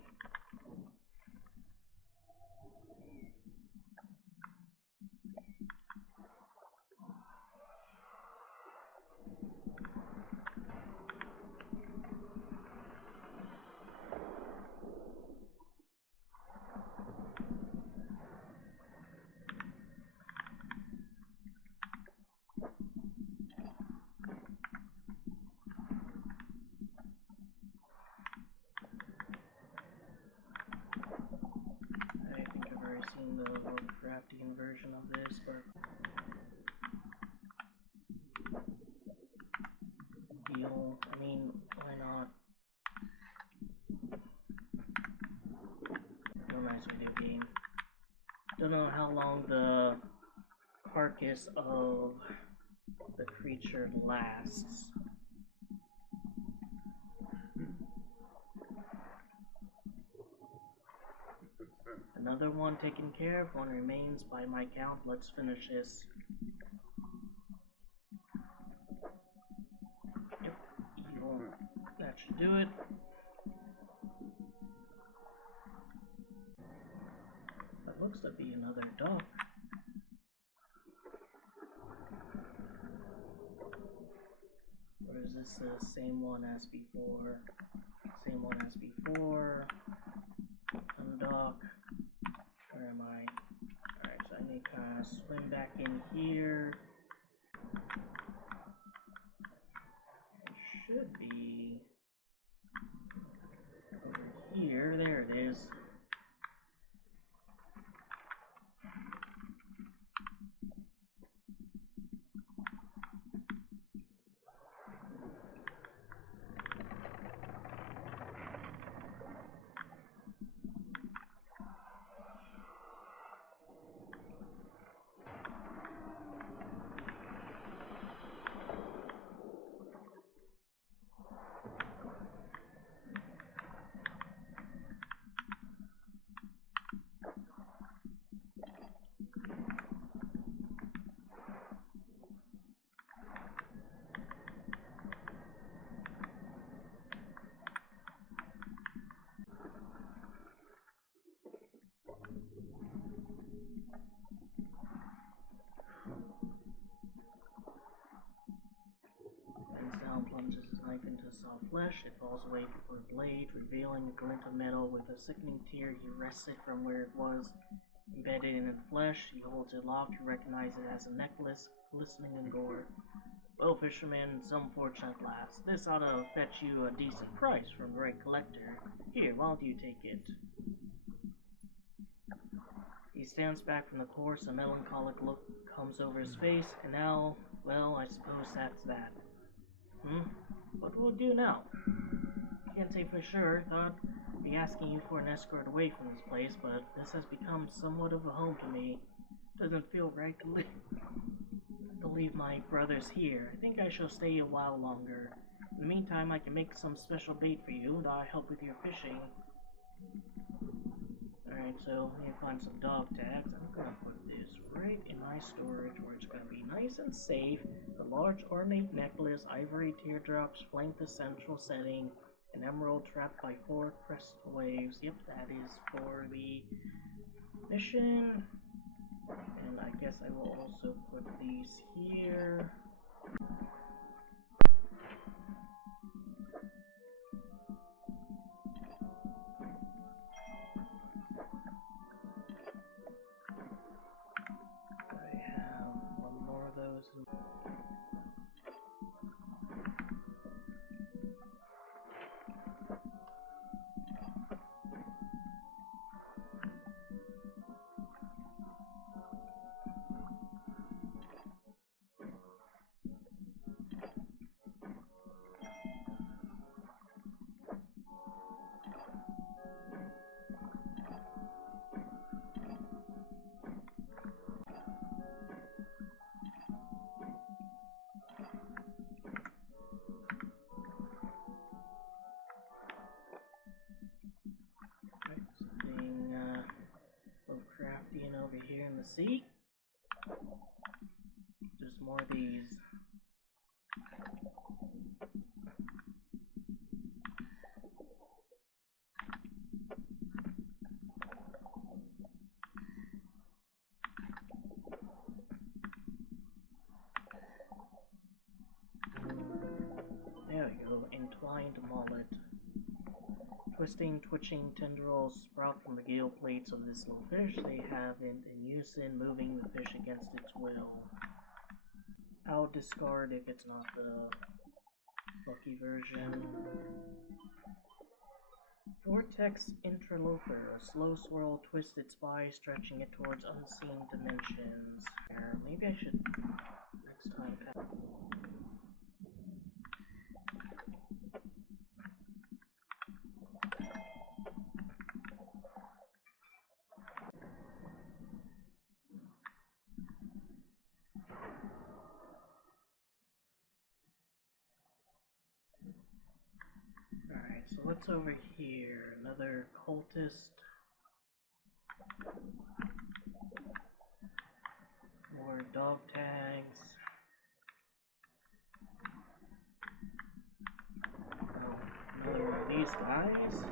meal. I mean, why not? Real nice video game. Don't know how long the carcass of the creature lasts. Another one taken care of, one remains by my count. Let's finish this. Yep, evil. That should do it. That looks to be another dog. Or is this the same one as before? Same one as before. Undock. Where am I? Alright, so I need to kind of swim back in here. It should be over here. There it is. Sound plunges his knife into soft flesh. It falls away before the blade, revealing a glint of metal. With a sickening tear, he wrests it from where it was embedded in the flesh. He holds it aloft. You recognize it as a necklace, glistening in gore. Well, fisherman, some fortune at last. This ought to fetch you a decent price from the right collector. Here, why don't you take it? He stands back from the course. A melancholic look comes over his face, and now, well, I suppose that's that. What will we do now? Can't say for sure. Thought I'd be asking you for an escort away from this place, but this has become somewhat of a home to me. Doesn't feel right to leave my brothers here. I think I shall stay a while longer. In the meantime, I can make some special bait for you, and I'll help with your fishing. Alright, so let me find some dog tags. I'm gonna put this right in my storage where it's gonna be nice and safe. The large ornate necklace, ivory teardrops flank the central setting, an emerald trapped by 4 crest waves. Yep, that is for the mission. And I guess I will also put these here. I have one more of those. Something Lovecraftian over here in the sea. Just more of these. There we go, entwined mullet. Twisting, twitching tendrils sprout from the gill plates of this little fish. They have it in unison, moving the fish against its will. I'll discard if it's not the lucky version. Vortex Interloper. A slow swirl twists its body, stretching it towards unseen dimensions. Maybe I should next time. Alright, so what's over here? Another cultist. More dog tags. Oh, another one of these guys.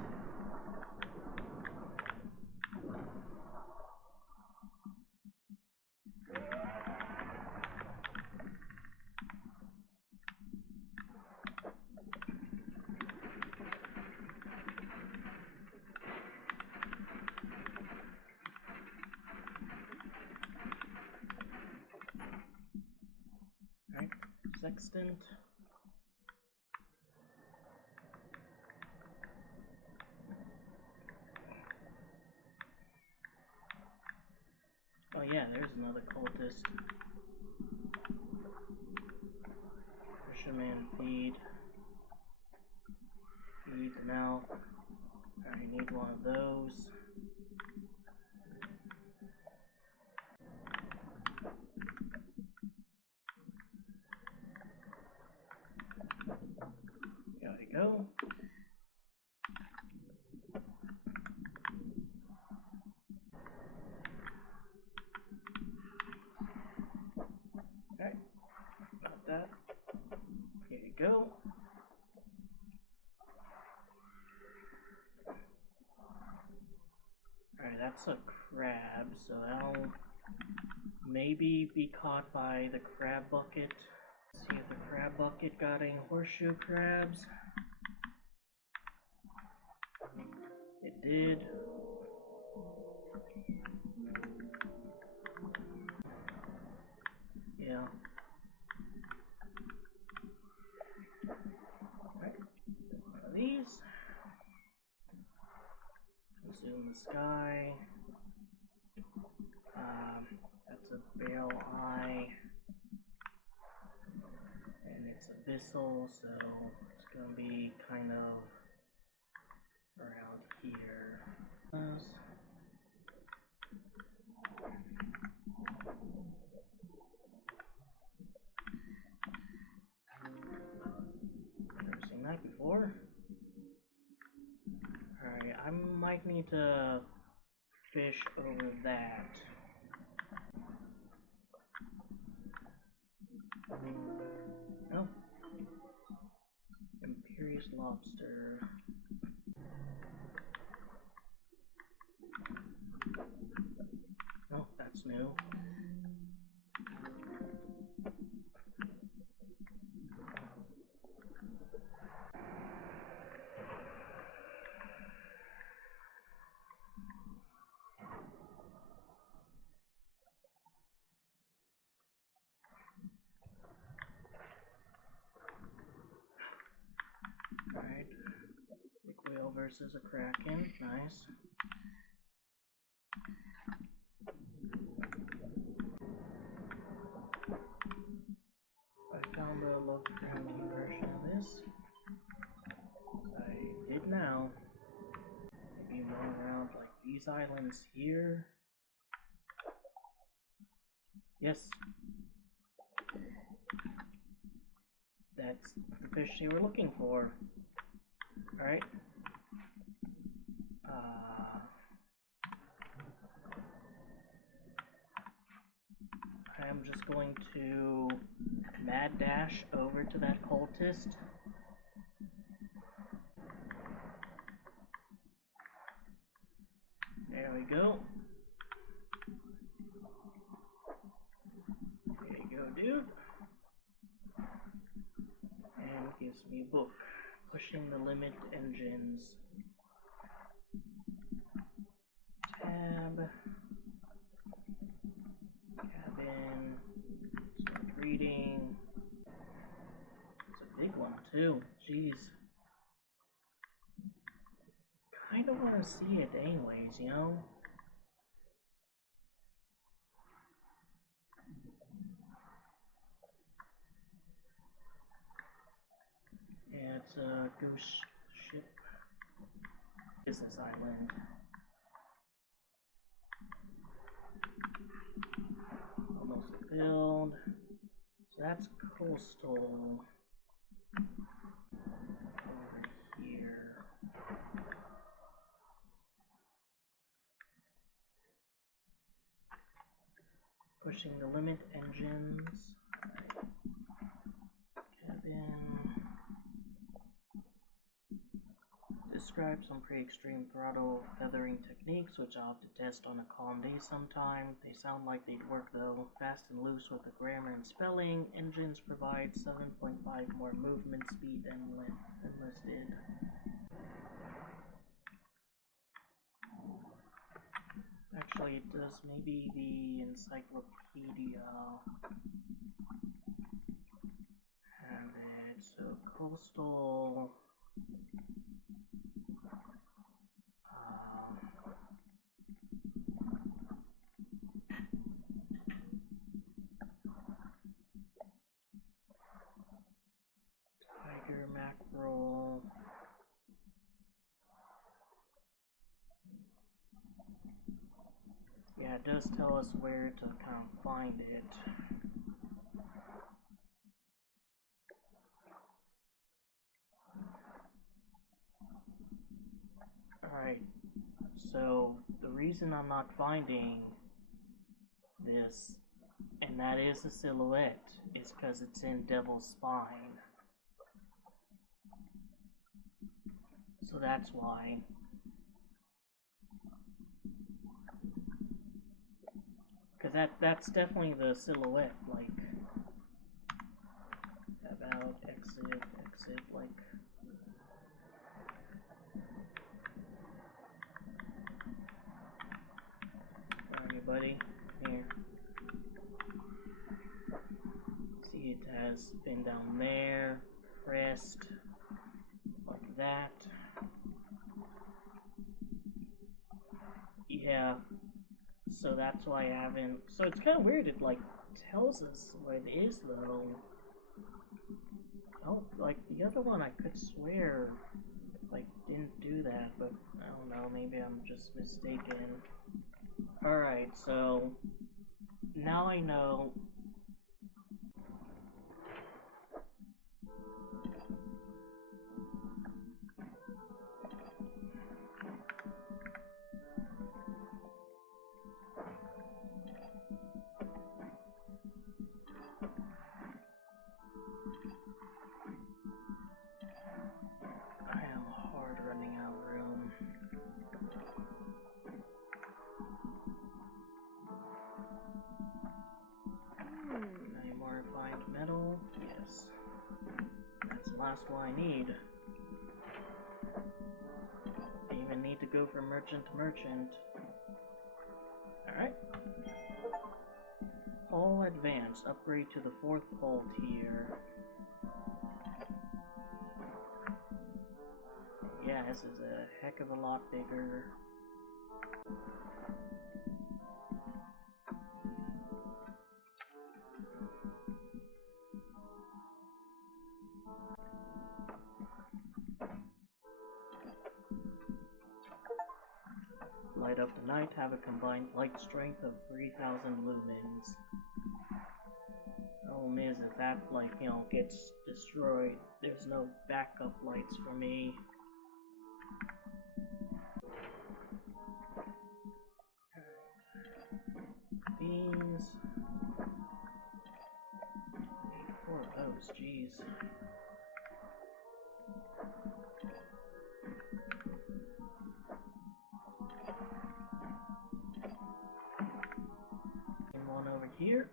Alright, sextant. Oh yeah, there's another cultist. Fisherman, feed. Feed now. I need one of those. There we go. Alright, got that. Here you go. Alright, that's a crab, so that'll maybe be caught by the crab bucket. See if the crab bucket got any horseshoe crabs. It did. Yeah. Alright, one of these. Zoom the sky. That's a barrel eye. And it's abyssal, so it's gonna be kind of around here. Never seen that before. Alright, I might need to fish over that. Oh. Imperious lobster. Oh, that's new. Alright. Big whale versus a kraken. Nice. I found a Lovecraftian version of this. I did now. Maybe more around like these islands here. Yes. That's the fish they were looking for. Alright. I'm just going to mad dash over to that cultist. There we go. There you go, dude. And gives me a book. Pushing the limit engines. Tab. Cabin. Start reading. It's a big one too. Jeez. Kind of want to see it anyways, you know? Yeah, it's a ghost ship. Business island. Almost filled. So that's coastal. Over here. pushing the limit. Engines. Cabin. Describe some pretty extreme throttle feathering techniques, which I'll have to test on a calm day sometime. They sound like they'd work though. Fast and loose with the grammar and spelling. Engines provide 7.5 more movement speed than listed. Actually, it does maybe the encyclopedia have it. So coastal. Tiger mackerel. Yeah, it does tell us where to kind of find it. Alright, so the reason I'm not finding this, and that is a silhouette, is because it's in Devil's Spine. So that's why. Because that's definitely the silhouette, like, about exit, like. Alright, buddy, here. See, it has been down there, pressed, like that. Yeah. So that's why I haven't. So it's kind of weird. It like tells us what it is though. Oh, like the other one, I could swear like didn't do that, but I don't know. Maybe I'm just mistaken. All right, so now I know. I am hard running out of room. Any more refined metal? Yes. That's the last one I need. I even need to go from merchant to merchant. Alright. Hull advanced. Upgrade to the 4th hull tier. Yeah, this is a heck of a lot bigger. Light up the night, have a combined light strength of 3,000 lumens. Problem is, if that, like, you know, gets destroyed, there's no backup lights for me. Beans. Need 4 of those, jeez. And one over here.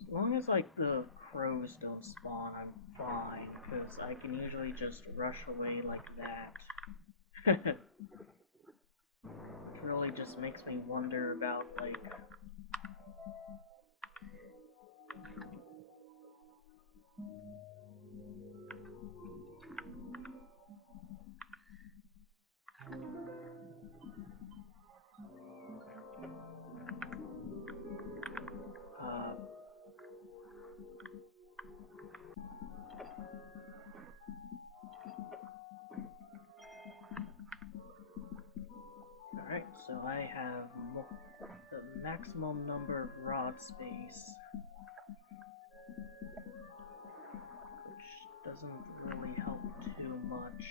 As long as, like, the crows don't spawn, I'm fine, because I can usually just rush away like that. It really just makes me wonder about, like... Alright, so I have the maximum number of rod space. doesn't really help too much.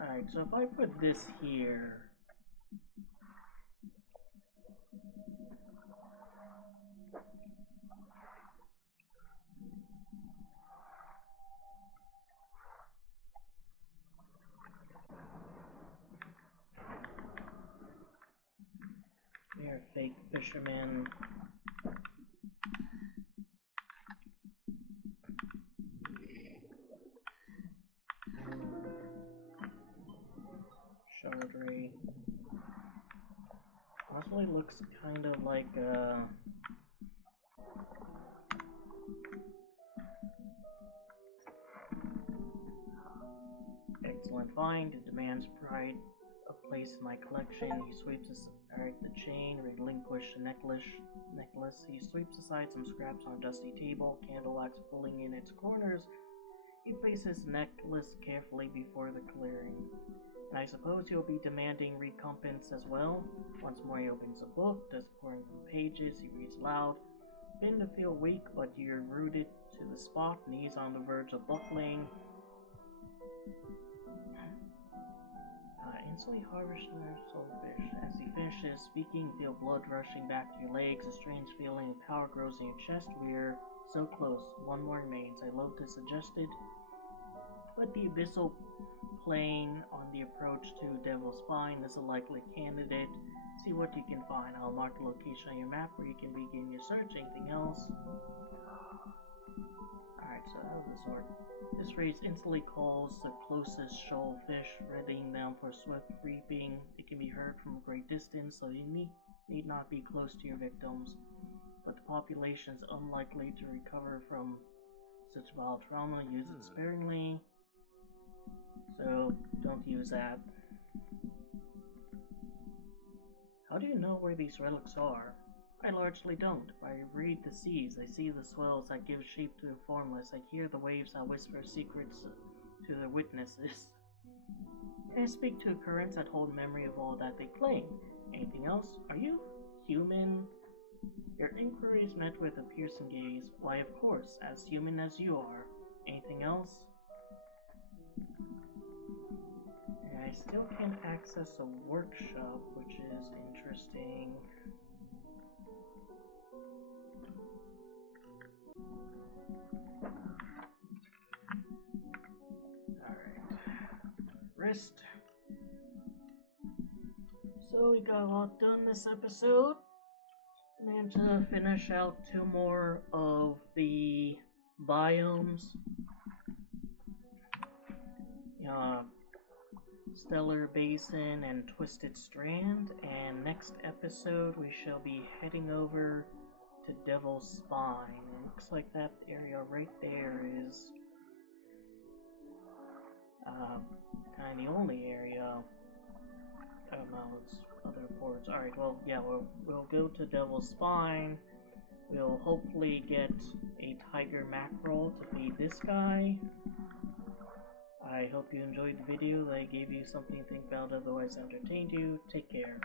Alright, so if I put this here, they're fake fishermen. Shardry. Honestly, looks kind of like excellent find. It demands pride of place in my collection. He sweeps aside the chain, relinquish the necklace. He sweeps aside some scraps on a dusty table, candle wax pulling in its corners. He places the necklace carefully before the clearing. And I suppose you'll be demanding recompense as well. Once more he opens the book, does pouring through pages, he reads aloud. Begin to feel weak, but you're rooted to the spot, knees on the verge of buckling. Instantly harvest another soulfish. As he finishes speaking, feel blood rushing back to your legs. A strange feeling of power grows in your chest. We're so close. One more remains. I love to suggest it, but the abyssal plane on the approach to Devil's Spine is a likely candidate. See what you can find. I'll mark the location on your map where you can begin your search. Anything else? Alright, so how does this work? This phrase instantly calls the closest shoal fish, readying them for swift reaping. It can be heard from a great distance, so you need not be close to your victims. But the population is unlikely to recover from such vile trauma. Use it sparingly, so don't use that. How do you know where these relics are? I largely don't. I read the seas, I see the swells that give shape to the formless, I hear the waves that whisper secrets to their witnesses. And I speak to currents that hold memory of all that they claim. Anything else? Are you human? Your inquiry is met with a piercing gaze. Why, of course, as human as you are. Anything else? And I still can't access a workshop, which is interesting. Wrist. So we got a lot done this episode. Managed to finish out 2 more of the biomes. Stellar Basin and Twisted Strand. And next episode we shall be heading over to Devil's Spine. It looks like that area right there is kind of the only area. I don't know, it's other ports. Alright, well, yeah, we'll go to Devil's Spine. We'll hopefully get a tiger mackerel to feed this guy. I hope you enjoyed the video, that I gave you something to think about, otherwise entertained you. Take care.